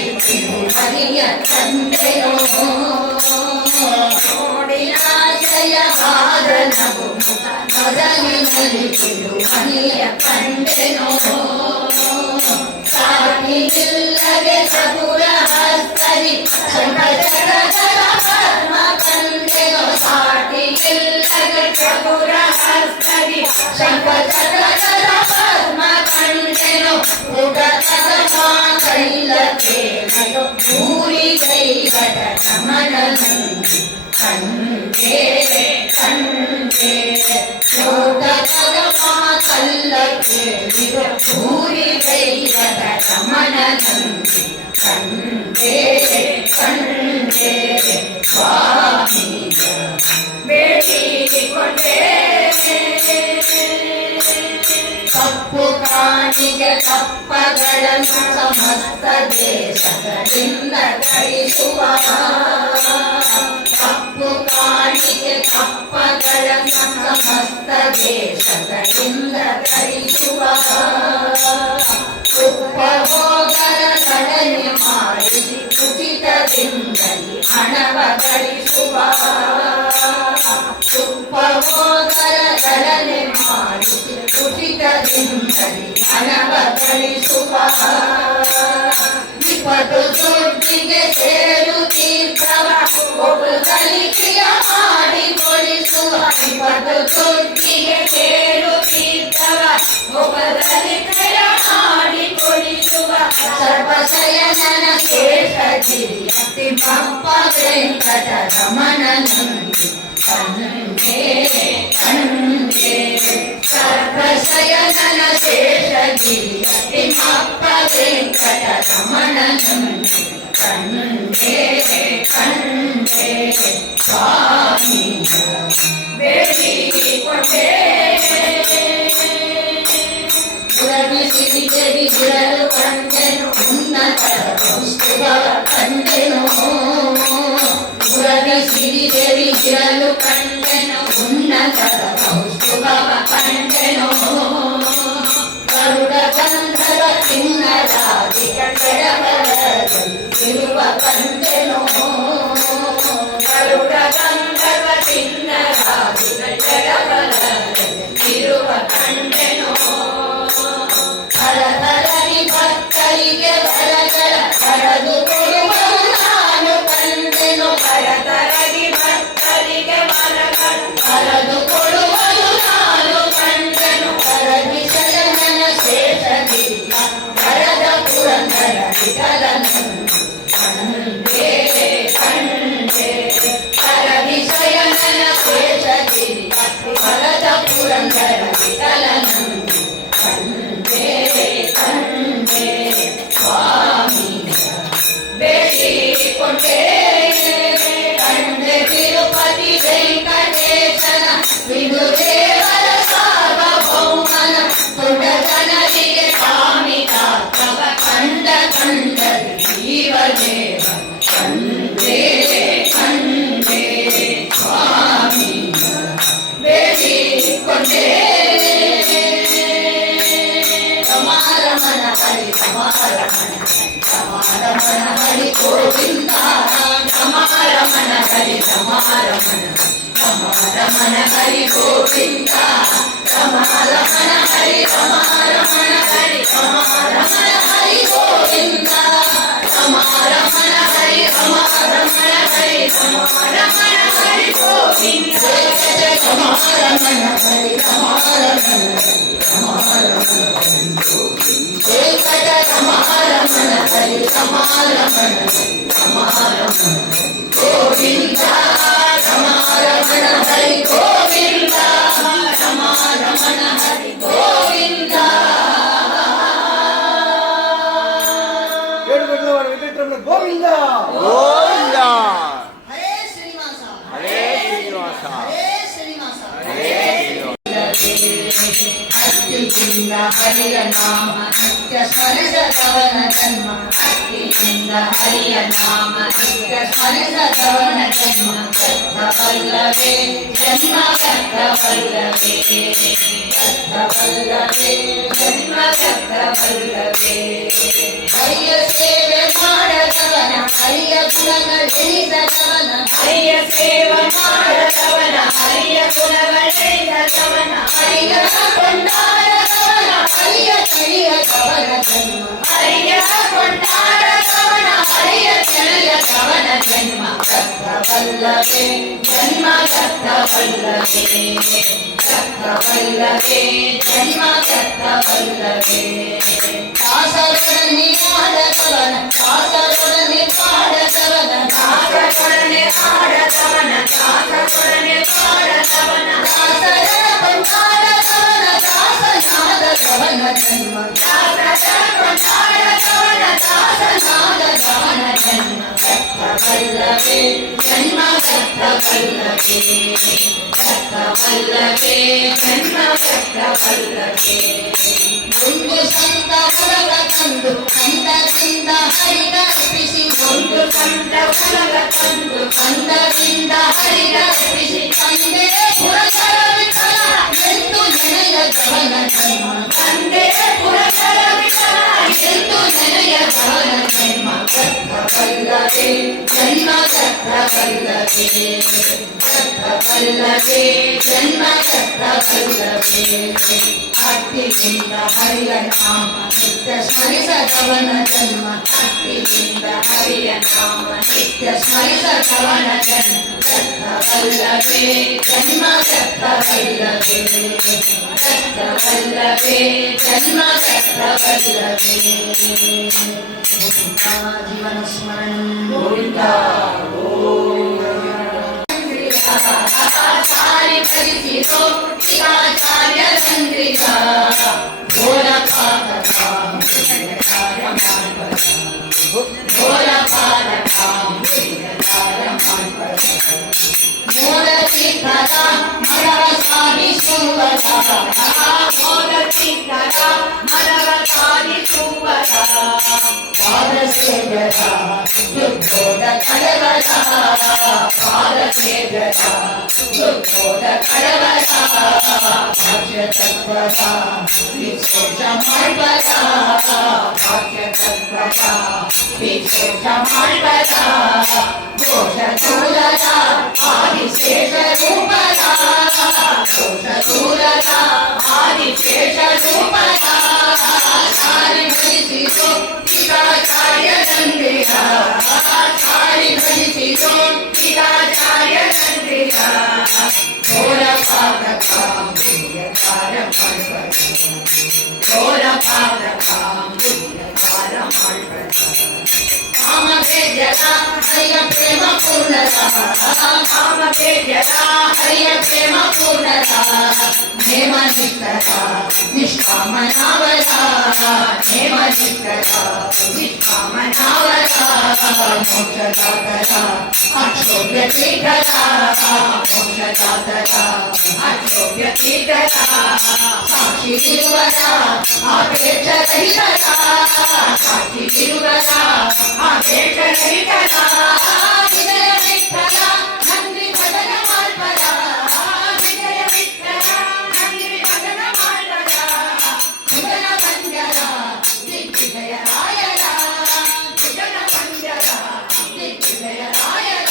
ಹರಿಯ ಕಂಡೆನೋ ನೋಡಿದಾಚಯವಾದ ನಗಲಿನಲ್ಲಿ ಹರಿಯ ಕಂಡೆನೋ ಸಾಟಿಯಿಲ್ಲದೆ ಚತುರ ಹಸ್ತರಿ ಶಂಕರಗಳ ಪದ್ಮ ಕಂಡೆನೋ ಸಾಟಿಯಿಲ್ಲದೆ ಚತುರ ಹಸ್ತರಿ ಶಂಕರಗಳ ಪದ್ಮ ಕಂಡೆನೋ ಉಡತದ ಮಾತೈಲಕ್ಕೆ ಭೂರಿ ಕೈಗಟ ನಮನ ಕಂಡೆ ಕಂಡೆ ಉಡತದ ಮಾತಲ್ಲಕ್ಕೆ ಭೂರಿ ಕೈಗಟ ನಮನ ಕಂಡೆ ಕಂಡೆ ಸ್ವಾಮಿ ಬೇಡಿಕೊಂಡೆ ಕಪ್ಪು ಕಾಣಿಗೆ ಕಪ್ಪಗಳನ್ನು ಸಮಸ್ತ ದೇಶಗಳಿಂದ ಕಳಿಸುವ ಕಪ್ಪು ಕಾಣಿಗೆ ಕಪ್ಪಗಳನ್ನು ಸಮಸ್ತ ದೇಶಗಳಿಂದ ಕಳಿಸುವ ಉಪಭೋಗರಗಳನ್ನು ಮಾಡಿಸಿ ಉಚಿತದಿಂದಲೇ ಹಣವ ಗಳಿಸುವ ಉಪಭೋಗರಗಳನ್ನು ಮಾಡಿಸಿ ಉಚಿತದಿಂದಲೇ ಹಣವ ಗಳಿಸುವ ಇಪ್ಪತ್ತು ದುಡ್ಡಿಗೆ ಸೇರುತ್ತೀರ್ಥವ ಒಬ್ಬರು ಕಲಿಕೆಯ ಮಾಡಿಕೊಳಿಸುವ ಇಪ್ಪತ್ತು ದುಡ್ಡಿಗೆ ಸೇರುತ್ತೀರ್ಥವ ಒಬ್ಬರು ಕಲಿಕೆಯ ಮಾಡಿಕೊಳಿಸುವ ಸರ್ವಶಯನನ ಶೇಷಗಿರಿ ತಿಮ್ಮಪ್ಪ ವೆಂಕಟ ರಮಣ ನಂದಿ ಕಂಡೆ ಕಂಡೆ ಸರ್ವಶಯನನ ಶೇಷಗಿರಿ ತಿಮ್ಮಪ್ಪ ವೆಂಕಟ ರಮಣ ನಂದಿ ಕಂಡೆ ಕಂಡೆ ಸ್ವಾಮಿ ಬೇಡಿಕೊಂಡೆ ಗುರವಿಸಿರಿಗೆರಿ ಗುರಲು ಕಂಡೆನು ಉನ್ನತ ಕೌಸ್ತುಭವ ಕಂಡೆನು ಗುರವಿಸಿರಿಗೆರಿ ಗುರಲು ಕಂಡೆನು ಉನ್ನತ ಕೌಸ್ತುಭವ ಕಂಡೆನು ಗರುಡ ಗಂಧರ್ವ ಕಿನ್ನರಾದಿ ಕಟ್ಟಡವಿರುವ ಕಂಡೆನು ಗರುಡ ಗಂಧರ್ವ ಕಿನ್ನರಾದಿ ಕಟ್ಟಡವಿರುವ ಕಂಡೆನು ಹರಹರಿ ಭಕ್ತರಿಗೆ ವರಗಳ ಹರದು ಕೊಡುವ ನಾನು ಕಂಡೆನು ಹರಹರಿ ಭಕ್ತರಿಗೆ ವರಗಳ ಹರದು ಕೊಡುವ रमण हरि गोविंद रमा रमण हरि रमा रमण हरि रमा रमण हरि गोविंद रमा रमण हरि रमा रमण हरि रमा रमण हरि गोविंद रमा रमण हरि रमा रमण रमा रमण हरि गोविंद रमा रमण हरि रमा रमण रमा रमण गोविंद रमा रमण हरि गोविंद रमा रमण हरि गोविंद ಗೋವಿಂದ ಗೋವಿಂದ ಹರೇ ಶ್ರೀನಿವಾಸ ಹರೇ ಶ್ರೀನಿವಾಸ ಹರೇ ಶ್ರೀನಿವಾಸ ಹರೇ ಭಕ್ತಿಯಿಂದ ಹರಿಯ ನಾಮ ನಿತ್ಯ ಸ್ಮರಿಸದವನ ಜನ್ಮ ಭಕ್ತಿಯಿಂದ ಹರಿಯ ನಾಮ ನಿತ್ಯ ಸ್ಮರಿಸದವನ ಜನ್ಮ ವ್ಯರ್ಥವಲ್ಲವೇ ಜನ್ಮ ವ್ಯರ್ಥವಲ್ಲವೇ ವ್ಯರ್ಥವಲ್ಲವೇ ಜನ್ಮ ವ್ಯರ್ಥವಲ್ಲವೇ ಹರಿಯ ಸೇವೆ ಮಾಡದವನ ಹರಿಯ ಗುಣಗಳೆನಿಸದವನ ಹರಿಯ ಸೇವೆ ಮಾಡದವನ ಹರಿಯ ಗುಣಗಳೆನಿಸದವನ ಹರಿಯ ಕೊಂಡಾಡದವನ ಹರಿಯ ತಿಳಿಯದವನ ಜನ್ಮ ಹರಿಯ ಕೊಂಡಾಡದವನ ಹರಿಯ ತಿಳಿಯದವನ ಜನ್ಮ ವ್ಯರ್ಥವಲ್ಲವೇ ಜನ್ಮ ವ್ಯರ್ಥವಲ್ಲವೇ ವ್ಯರ್ಥವಲ್ಲವೇ ಜನ್ಮ ವ್ಯರ್ಥವಲ್ಲವೇ ದಾಸರೊಡನೆ ಆಡದವನ ದಾಸರೊಡನೆ ಪಾಡದವನ ದಾಸರೊಡನೆ ಆಡದವನ ದಾಸರೊಡನೆ ಪಾಡದವನ ದಾಸರ ಕೊಂಡಾಡದವನ ದಾಸನಾದದವನ ಜನ್ಮ ದಾಸರ ಕೊಂಡಾಡದವನ ದಾಸನಾದದವನ ಜನ್ಮ ವ್ಯರ್ಥವಲ್ಲವೇ ಜನ್ಮ ವ್ಯರ್ಥವಲ್ಲವೇ ವ್ಯರ್ಥವಲ್ಲವೇ ಜನ್ಮ ವ್ಯರ್ಥವಲ್ಲವೇ ಒಂದು ಸಂತ ಹೊರಗ ತಂದು ಕಂದದಿಂದ ಹರಿಗರ್ಪಿಸಿ ಒಂದು ಸಂತ ಹೊರಗ ತಂದು ಕಂದದಿಂದ ಹರಿಗರ್ಪಿಸಿ ತಂದೆ ಪುರಸರ ವಿಠಲ ಎಂದು ನೆನೆಯದವನ ಜನ್ಮ ತಂದೆ ಪುರಸರ ವಿಠಲ ಎಂದು ನೆನೆಯದವನ ಜನ್ಮ ವ್ಯರ್ಥವಲ್ಲವೇ ಜನ್ಮ ವ್ಯರ್ಥವಲ್ಲವೇ ವ್ಯರ್ಥವಲ್ಲವೇ ಜನ್ಮ ವ್ಯರ್ಥವಲ್ಲವೇ ಭಕ್ತಿಯಿಂದ ಹರಿಯ ನಾಮ ನಿತ್ಯ ಸ್ಮರಿಸದವನ ಜನ್ಮ ಭಕ್ತಿಯಿಂದ ಹರಿಯ ನಾಮ ನಿತ್ಯ ಸ್ಮರಿಸದವನ ಜನ್ಮ ವ್ಯರ್ಥವಲ್ಲವೇ ಜನ್ಮ ವ್ಯರ್ಥವಲ್ಲವೇ ವ್ಯರ್ಥವಲ್ಲವೇ ಜನ್ಮ ವ್ಯರ್ಥವಲ್ಲವೇ ಜೀವನ ಸ್ಮರಣ ಗೋವಿಂದ ಆಚಾರ್ಯ ಭಜಿಸಿರೋ ಶಿವಾಚಾರ್ಯ ಸಂಗ್ರಿಯ ಘೋರ ಪಾದಕ ಘೋರ ಪಾದಕ ಮೋರ ತೀರ್ಥದ ಮರವ ಸಾಧಿಸುವದ ಮೋರ ತೀರ್ಥದ ಮರವ ಸಾಧಿಸುವದ ಪಾದ ಸೇವದ ದುರ್ಗೋದ ಕಡವದ ಪಾದ ಸೇವದ ದುರ್ಗೋದ ಕಡವದ ಭಾಷ್ಯ ತತ್ವದ ವಿಶೇಷ ಮಾಡ್ಬದ ಭಾಷ್ಯ ತತ್ವದ ವಿಶೇಷ ಮಾಡ್ಬದ ದೋಷ ದೂರದ ಆದಿಶೇಷ ರೂಪದ ದೋಷ ದೂರದ ಆದಿಶೇಷ ರೂಪದ ಸಾರಿ ಭಜಿಸಿರೋ ಪಿತಾಚಾರ್ಯ ತಂದೆಯ ಸಾರಿ ಭಜಿಸಿರೋ ಪಿತಾಚಾರ್ಯ ತಂದೆಯ ಘೋರ ಪಾದಕ ಪುಣ್ಯಕಾರ ಮಾಡ್ಬದ ಘೋರ ಪಾದಕ ಪುಣ್ಯಕಾರ ಮಾಡ್ಬದ ಕಾಮವೇದ್ಯದ ಹರಿಯ ಪ್ರೇಮ ಪೂರ್ಣದ ಕಾಮವೇದ್ಯದ ಹರಿಯ ಪ್ರೇಮ ಪೂರ್ಣದ ನೇಮ ನಿಷ್ಠದ ನಿಷ್ಕಾಮನಾವದ ನೇಮ ನಿಷ್ಠದ ನಿಷ್ಕಾಮನಾವದ ಮೋಕ್ಷದಾತದ ಅಕ್ಷೋಭ್ಯ ತೀರ್ಥದ ಮೋಕ್ಷದಾತದ ಅಕ್ಷೋಭ್ಯ ತೀರ್ಥದ ಸಾಕ್ಷಿ ತಿರುವದ ಆಪೇಕ್ಷ ರಹಿತದ ಸಾಕ್ಷಿ ತಿರುವದ ಆಪೇಕ್ಷ ರಹಿತದ ವಿಜಯ ವಿಠಲ ನಂದಿ ಭಜನ ಮಾಡ್ಬದ ವಿಜಯ ವಿಠಲ ನಂದಿ ಭಜನ ಮಾಡ್ಬದ ಭುಜನ ಪಂಜರ ದಿಗ್ವಿಜಯ ರಾಯರ ಭುಜನ ಪಂಜರ ದಿಗ್ವಿಜಯ ರಾಯರ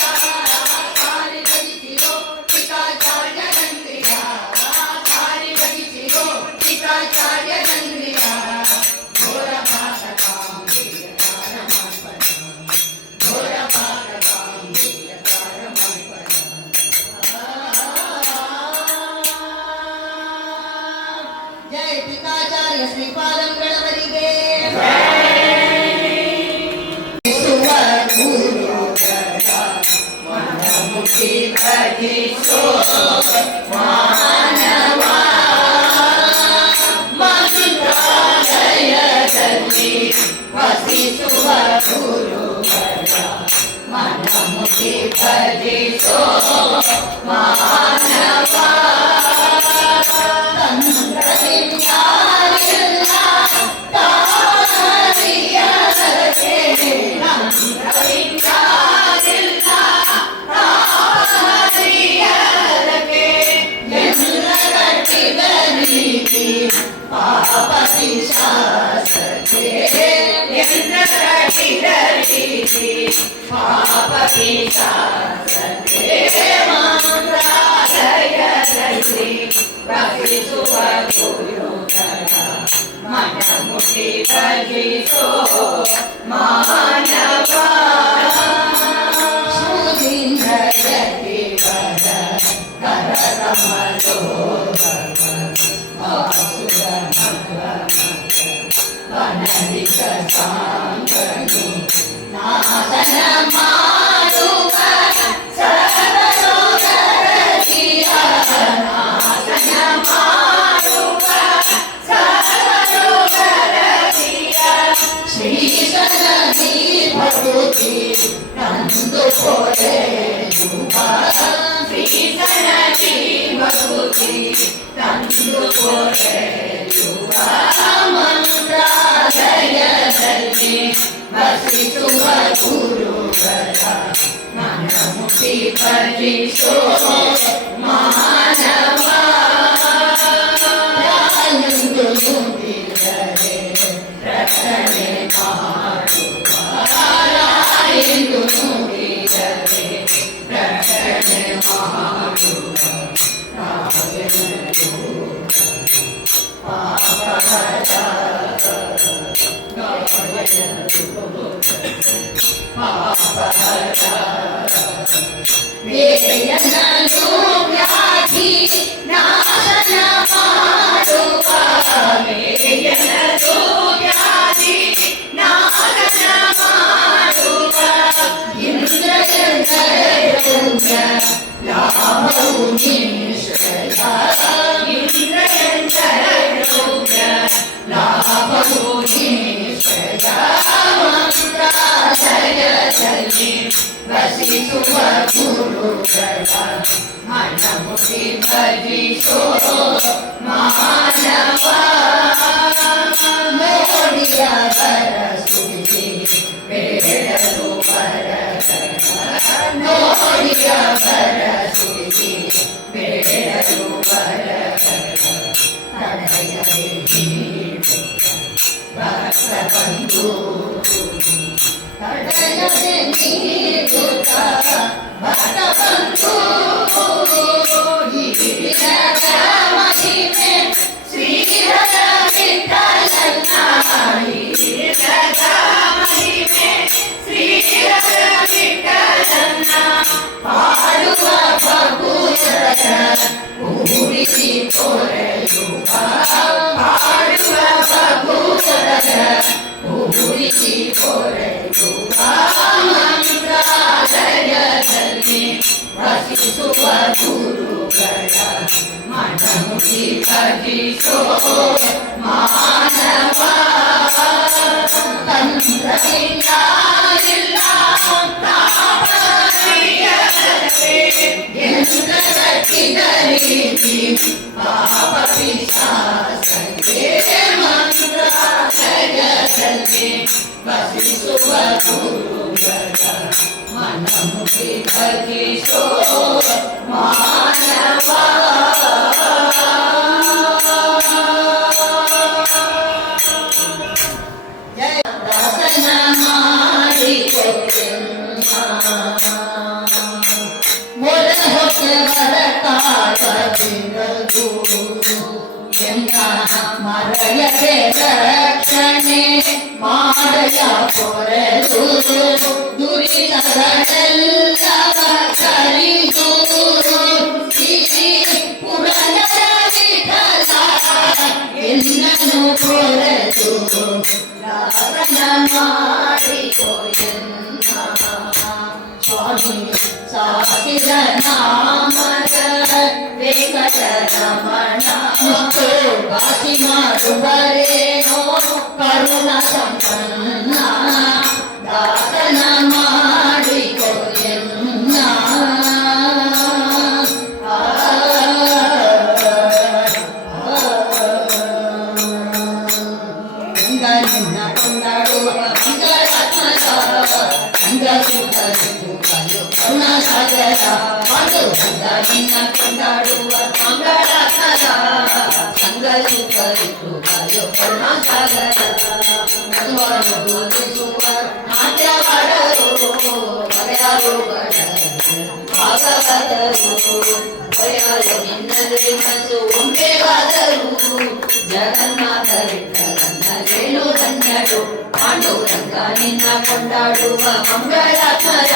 ಸಾರಿ ಭಜಿಸಿರೋ ಮುಖಿ ಭಜಿಸೋ ಮಾನವ ಮಂತ್ರಾಲಯದಲ್ಲಿ ವಸಿಸುವ ಗುರುಗಳ ಮನಮುಖಿ ಭಜಿಸೋ ಮಾನವ ತಂತ್ರದಿಂದ ಎಲ್ಲ ತಾವರಿಯರಗೆ ತಂತ್ರದಿಂದ ಎಲ್ಲ ತಾವರಿಯರಗೆ ಎಲ್ಲ ಕಟ್ಟಿದ ನೀತಿ ಪಾಪ ಪಿಶಾಚಕ್ಕೆ ಎಲ್ಲ ಕಟ್ಟಿದ ನೀತಿ ಪಾಪ ಪಿಶಾಚಕ್ಕೆ ಮಂತ್ರಾಲಯದಲ್ಲಿ ವಸಿಸುವ ಗುರುಗಳ ಮನಮುಖಿ ಭಜಿಸೋ ಮಾನವ ಸುಧೀಂದ್ರಯತಿ ವರ ಕರಕಮಲೋದರ ವಾಸುದ ವನರಿತ ಸಾಂಗನು ನಾಶನ ಮಾಡುವ ಸರ್ವರೋಗರಹಿತ ನಾಶನ ಮಾಡುವ ಸರ್ವರೋಗರಹಿತ ಶ್ರೀಶನದಿ ಭಕ್ತಿ ನಂದು ಕೊರೆಯುವ ಶ್ರೀಶನದಿ ಭಕ್ತಿ ನಂದು ಕೊರೆಯುವ ಮಂತ್ರಾಲಯದಲ್ಲಿ ವಸಿಸುವ ಗುರುಗಳ ಮನಮುಖಿ ಭಜಿಸೋ ಮಾನವ ಎಂದು ನುಡಿದರೆ ರಕ್ಷಣೆ ಮಾಡುವ ಎಂದು ನುಡಿದರೆ ರಕ್ಷಣೆ ಮಾಡುವ ವೇದನನು ವ್ಯಾಧಿ ನಾಶನ ಮಾಡುವ ವೇದನನು ವ್ಯಾಧಿ ನಾಶನ ಮಾಡುವ ಇಂದ್ರಯಂತ್ರ ಲಾಭವು ನಿಶ್ಚಯ ಇಂದ್ರಯಂತ್ರ ಲಾಭವು ನಿಶ್ಚಯ ಮಂತ್ರಾಲಯದಲ್ಲಿ ವಸಿಸುವ ಗುರುಗಳ ಮನಮುಖಿ ಭಜಿಸೋ ಮಾನವ ನೋಡಿಯ ಬರಸುಡಿ ಬೇಡಲು ಬರತನ ನೋಡಿಯ ಬರಸುಡಿ ಬೇಡಲು ಬರತನ ತಡೆಯದೆ ಭಕ್ತ ಬಂಧು ತಡೆಯದೆ ನೀಡುತ್ತ ಭಕ್ತ ಬಂಧು ಗಿರಿಜನ ಮಹಿಮೆ ಶ್ರೀಹರ ವಿಠಲನ ಗಿರಿಜನ ಮಹಿಮೆ ಶ್ರೀಹರ ವಿಠಲನ ಪಾಡುವ ಭಗೂತರ ಕೂಡಿಸಿ ಕೊರೆಯುವ ಪಾಡುವ ಭಗೂತರ ಕೂಡಿಸಿ ಕೊರೆಯುವ ಮಂತ್ರಾಲಯದಲ್ಲಿ ವಸಿಸುವ ಗುರುಗಳ ಮನಮುಖಿ ಭಜಿಸೋ ಮಾನವ ತಂತ್ರದಿಂದ ಇಲ್ಲ ತಾವರಿಯರಗೆ ಎಲ್ಲ ಕಟ್ಟಿದ ರೀತಿ ಪಾಪ ಪಿಶಾಚಕ್ಕೆ ಮಂತ್ರಾಲಯದಲ್ಲಿ ವಸಿಸುವ ಗುರುಗಳ ಮನಮುಖಿ ಭಜಿಸೋ ಮಾನವ ದರ್ಶನ ಮಾಡಿಕೊಟ್ಟೆನ್ನ ಮೊರ ಹೊಸ ಬರಕಾಗದಿರದು ಎನ್ನ ಮರೆಯದೆ ರಕ್ಷಣೆ ಮಾಡಯ ಕೊರೆದು ದುರಿತಗಳೆಲ್ಲ ಕಲಿದು ಪುರಂದರ ವಿಠಲ ಎನ್ನನು ಕೊರೆದು ಲಾಸನ ಮಾಡಿಕೊಯನ್ನ ಸ್ವಾಮಿ ಸಾಕಿದ ನಾಮದ ವೆಂಕಟರಮಣ ಗಾಸಿ ಮಾಡುವರೇನೋ ಕರುಣ ಸಂಪನ್ನ ದಾಸನ ಮಾಡಿಕೊರೆನ್ನ ನಿನ್ನ ಕೊಂಡಾಡುವ ಕರುಣಾಸಾಗರ ಪಾಂಡುರಂಗ ನಿನ್ನ ಕೊಂಡಾಡುವ ಮಂಗಳಾಕರ ಸಂಗಲು ಕರಿತು ಕಾಯೋ ಕರುಣಾಸಾಗರ ಮಧುವನ್ನು ಬೋಧಿಸುವ ನಾಟ್ಯವಾಡರು ಬರೆಯಲು ಭಾಗವತರು ಬರೆಯಲು ನಿನ್ನದೇ ಮನಸ್ಸು ಒಮ್ಮೆಗಾದರು ಜಗನ್ನಾಥ ವಿಠಲನ ರೇಣು ಧನ್ಯರು ಪಾಂಡುರಂಗ ನಿನ್ನ ಕೊಂಡಾಡುವ ಮಂಗಳಾಕರ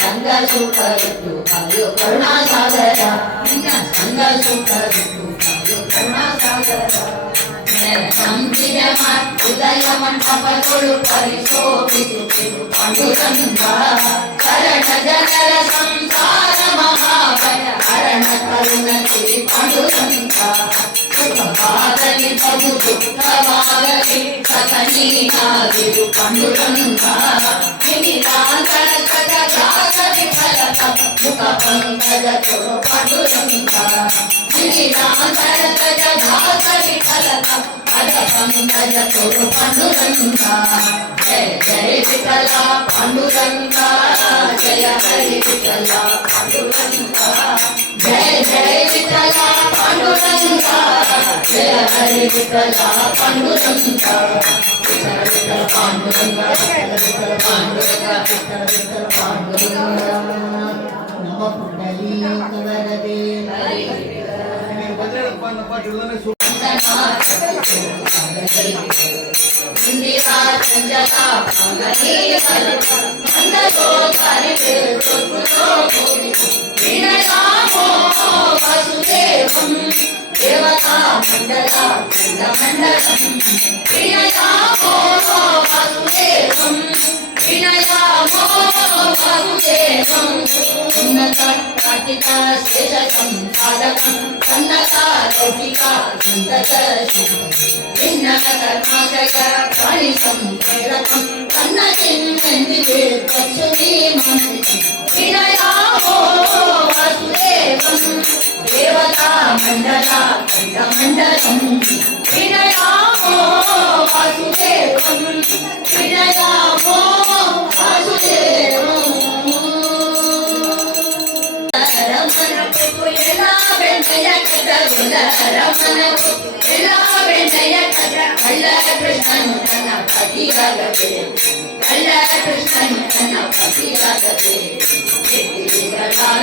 ಸಂಗ ಸುಖ ಇಟ್ಟು ಕಾಯೋ ಕರುಣಾಸಾಗರ ನಿನ್ನ ಸಂಗ ಸುಖ ಇಟ್ಟು ಕಾಯೋ ಕರುಣಾಸಾಗರ ನಂಬಿದ ಹೃದಯ ಮಂಟಪಗಳು ಪರಿಶೋಭಿಸುತ್ತಿರು ಪಾಂಡುರಂಗ ಕರಣ ಜನರ ಸಂಸಾರ ಮಹಾಭಯ ಹರಣ ಕರುಣ ಶ್ರೀ ಪಾಂಡುರಂಗ ಸುಖವಾಗಲಿ ಬಹು ದುಃಖವಾಗಲಿ ಸಕನೀನಾಗಿರು ಪಾಂಡುರಂಗ ನಿಮಿರಾಂತರ ಜಗದಾಗಲಿ ಫಲಕ ಮುಖ ಪಂಕಜ ತೋರು ಪಾಂಡುರಂಗ ನಿಮಿರಾಂತರ ಜಗದಾಗಲಿ ಫಲಕ ಅದ ಪಂಕಜ ತೋರು ಪಾಂಡುರಂಗ ಜಯ ಜಯ ವಿಠಲ ಪಾಂಡುರಂಗ ಜಯ ಹರಿ ವಿಠಲ ಪಾಂಡುರಂಗ ಜಯ ಜಯ ವಿಠಲ ಪಾಂಡುರಂಗ ಜಯ ಹರಿ ವಿಠಲ ಪಾಂಡುರಂಗ ವಿಠಲ ವಿಠಲ ಪಾಂಡುರಂಗ ವಿಠಲ ವಿಠಲ ಪಾಂಡುರಂಗ ವಿಠಲ ವಿಠಲ ಪಾಂಡುರಂಗ ನಮ ಪುಂಡಲೀಕವರದೇ ಇಂದಿರಾ ಚಂಚಲ ವಸುದೇವಂ ದೇವತಾ ಮಂಡಲ ಮಂಡಲಂ ವಿನಯಾಮೋ ವಸುದೇವಂ ವಿನಯಾಮೋ ವಸುದೇವಂ ಉನ್ನತ ಪ್ರಾಟಿಕ ಶೇಷ ಸಂಸಾರಕಂ ಸನ್ನತ ಲೌಕಿಕ ಸಂತತ ಭಿನ್ನತ ಕರ್ಮಾಶಯ ಪ್ರಾಣಿ ಸಂಪ್ರೇರಕಂ ಸನ್ನತಿನ್ನೆಂದಿಗೆ ಪಕ್ಷುನಿ ಮಂತ್ರಿಕಂ ವಿನಯಾಮೋ ವಸುದೇವಂ ದೇವತಾ ಮಂಡಲ ಮಂಡಲಂ ವಿನಯಾಮೋ ವಾಸುದೇವಂ ವಿನಯಾಮೋ ವಾಸುದೇವಂ ರಮಣ ಪ್ರಭು ಎಲ್ಲ ಬೆಣ್ಣೆಯ ಕಥಗುಲ ರಮಣ ಎಲ್ಲ ಬೆಣ್ಣೆಯ ಕಥ ಕಳ್ಳ ಕೃಷ್ಣನು ತನ್ನ ಪತಿಯಾಗಬೇಕು ಕಳ್ಳ ಕೃಷ್ಣನು ತನ್ನ ಪತಿಯಾಗಬೇಕು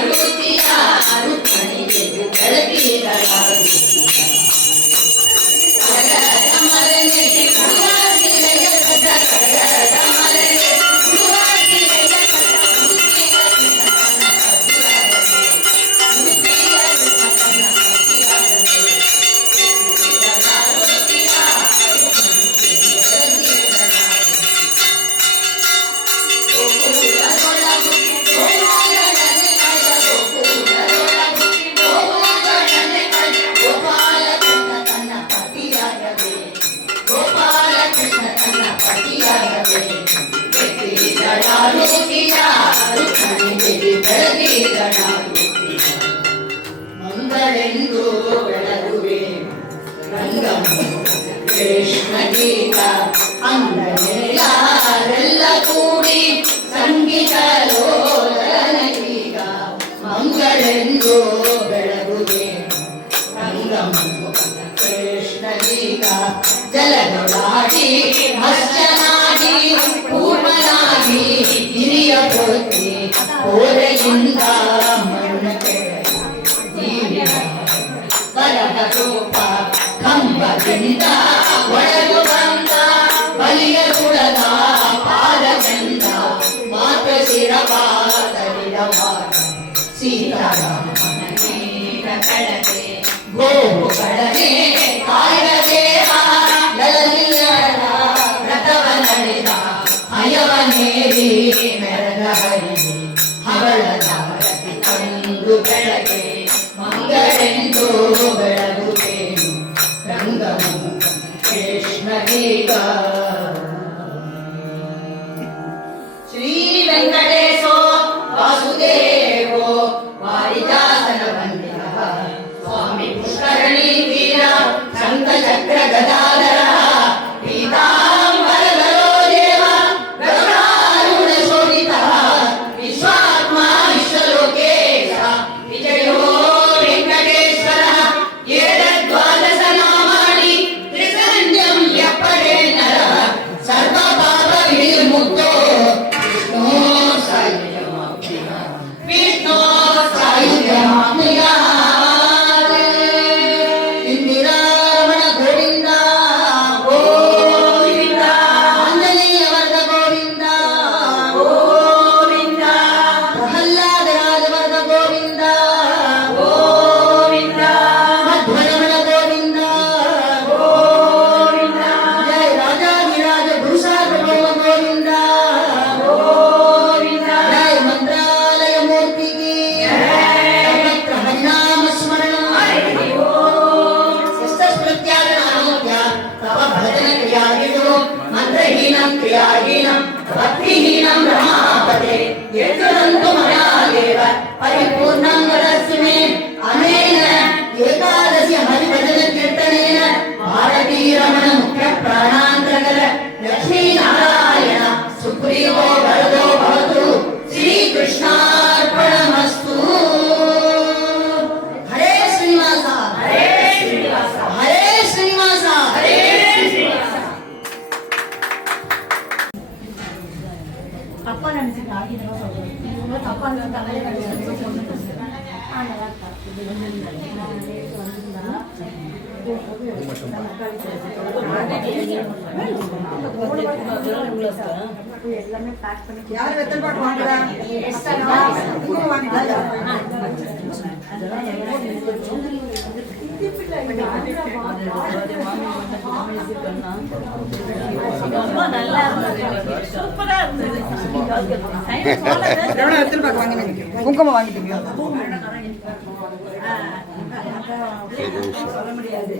ರುಚಿಯಾರು ಮನೆಗೆ ಬೆಳಕಿಗಳಾರು ಮಂಗಳೆಂದು ಬೆಳಗುವೆ ಕೃಷ್ಣ ಗೀತ ಅಂಗನೆಯಾರೆಲ್ಲ ಕೂಡಿ ಸಂಗೀತ ಲೋಲನ ಗೀತ ಮಂಗಳೆಂದು ಬೆಳಗುವೆ ಕೃಷ್ಣ ಗೀತ ಜಲದೊಳಾಡಿ ಮಸ್ಯನಾಗಿ ಪೂರ್ಣನಾಗಿ ಹಿರಿಯ ಪೋತಿ ಕೋರೆಯಿಂದ ಮಣ್ಣ ಬರಹ ರೂಪ ಕಂಬದಿಂದ ಒಳಗು ಬಂದ ಬಲಿಯ ಕುಳದ ಪಾದದಿಂದ ಮಾತ ಶಿರವಾದರಿರವಾದ ಸೀತಾರಾಮನ ನೀರ ಕಡಲೆ ಗೋವು ಕಡಲೆ ಕಾಯದೇಹ ಲಲಿಯರ ವ್ರತವ ನಡೆದ ಹಯವನೇರಿ ಮೆರೆದ ಹರಿವೆ ಅವಳ ಜಾರತಿ ತಂದು ಬೆಳಗ್ಗೆ ಮಂಗಳೆಂದು ಬೆಳಗುತ್ತೇನು ರಂಗಮುಖೇಶ್ವರೀಗ ಶ್ರೀ ವೆಂಕಟೇಶೋ ವಾಸುದೇವೋ ವಾರಿಜಾಸನ ವಂದಿತ ಸ್ವಾಮಿ ಪುಷ್ಕರಣಿ ತೀರ ಶಂಖ ಚಕ್ರ ಗದಾಧರ ಪೀತಾಂಬರಧರೋ ದೇವ ಗರುಡಾರೂಢ ಶೋಭಿತಃ ವಿಶ್ವಾತ್ಮ ವಿಶ್ವಲೋಕೇಶ ವಿಜಯೋ ವೆಂಕಟೇಶ್ವರಃ ಏತದ್ವಾದಶ ನಾಮಾನಿ ತ್ರಿಸಂಧ್ಯಂ ಯಪ್ಪಡೆ ನರಃ ಸರ್ವ ಪಾಪ ವಿನಿರ್ಮುಕ್ತೋ ವಿಷ್ಣು ಸಾಯುಜ್ಯಮಾಪ್ನುಯಾತ್. ಇಂದಿರಾರಮಣ ಗೋವಿಂದ ಗೋವಿಂದ ಆಂಜನೇಯ ವರ್ಗ ಗೋವಿಂದ ಗೋವಿಂದ ಪ್ರಹ್ಲಾದ ರಾಜವರ್ಗ ಗೋವಿಂದ ಗೋವಿಂದ ಮಧ್ವರಮಣ ಗೋವಿಂದ ಗೋವಿಂದ ಜಯ ರಾಜಾಧಿರಾಜ ಗುರುಸಾರ್ವಭೌಮ ಗೋವಿಂದ ಗೋವಿಂದ ಜಯ ಮಂತ್ರಾಲಯ ಮೂರ್ತಿಗೆ ಸರ್ವತ್ರ ಹರಿನಾಮ ಸ್ಮರಣ ಶಸ್ತ್ರಸ್ಮೃತ್ಯಾಗನಾನೋದ್ಯ ತವ ಭಜನ ಕ್ರಿಯಾಗಿರು ಮಂತ್ರಹೀನಂ ಕ್ರಿಯಾಹೀನಂ ಭಕ್ತಿಹೀನಂ ರಮಾಪತೆ ಯಜ್ಞಂತು ಮಯಾ ದೇವ ಪರಿಪೂರ್ಣಂ ವದಸ್ಸು ಮೇ ಅನೇನ ಏಕಾದಶಿ ಹರಿಭಜನ ಕೀರ್ತನೇನ ಭಾರತೀ ರಮಣ ಮುಖ್ಯ ಪ್ರಾಣಾಂತರ್ಗತ ಲಕ್ಷ್ಮೀನಾರಾಯಣ ಸುಗ್ರೀವೋ ವರದೋ ಭವತು ಶ್ರೀಕೃಷ್ಣಾರ್ಪಣಮಸ್ತು. ಹರೇ ಶ್ರೀನಿವಾಸ ಹರೇ ಶ್ರೀನಿವಾಸ ಹರೇ ಶ್ರೀನಿವಾಸ ಹರೇ ಶ್ರೀನಿವಾಸ. ಅಪ್ಪ ನೆನೆಸಿದ ಆಗಿನ ಅಪ್ಪ எல்லாமே பேக் பண்ணி யார் வெத்தல் பாட்டு வாங்குறா? சூப்பரா இருந்தது. எவ்வளவு வெத்தல் பாட்டு வாங்கினீங்க? குங்குமம் வாங்கிட்டீங்களா? சொல்ல முடியாது.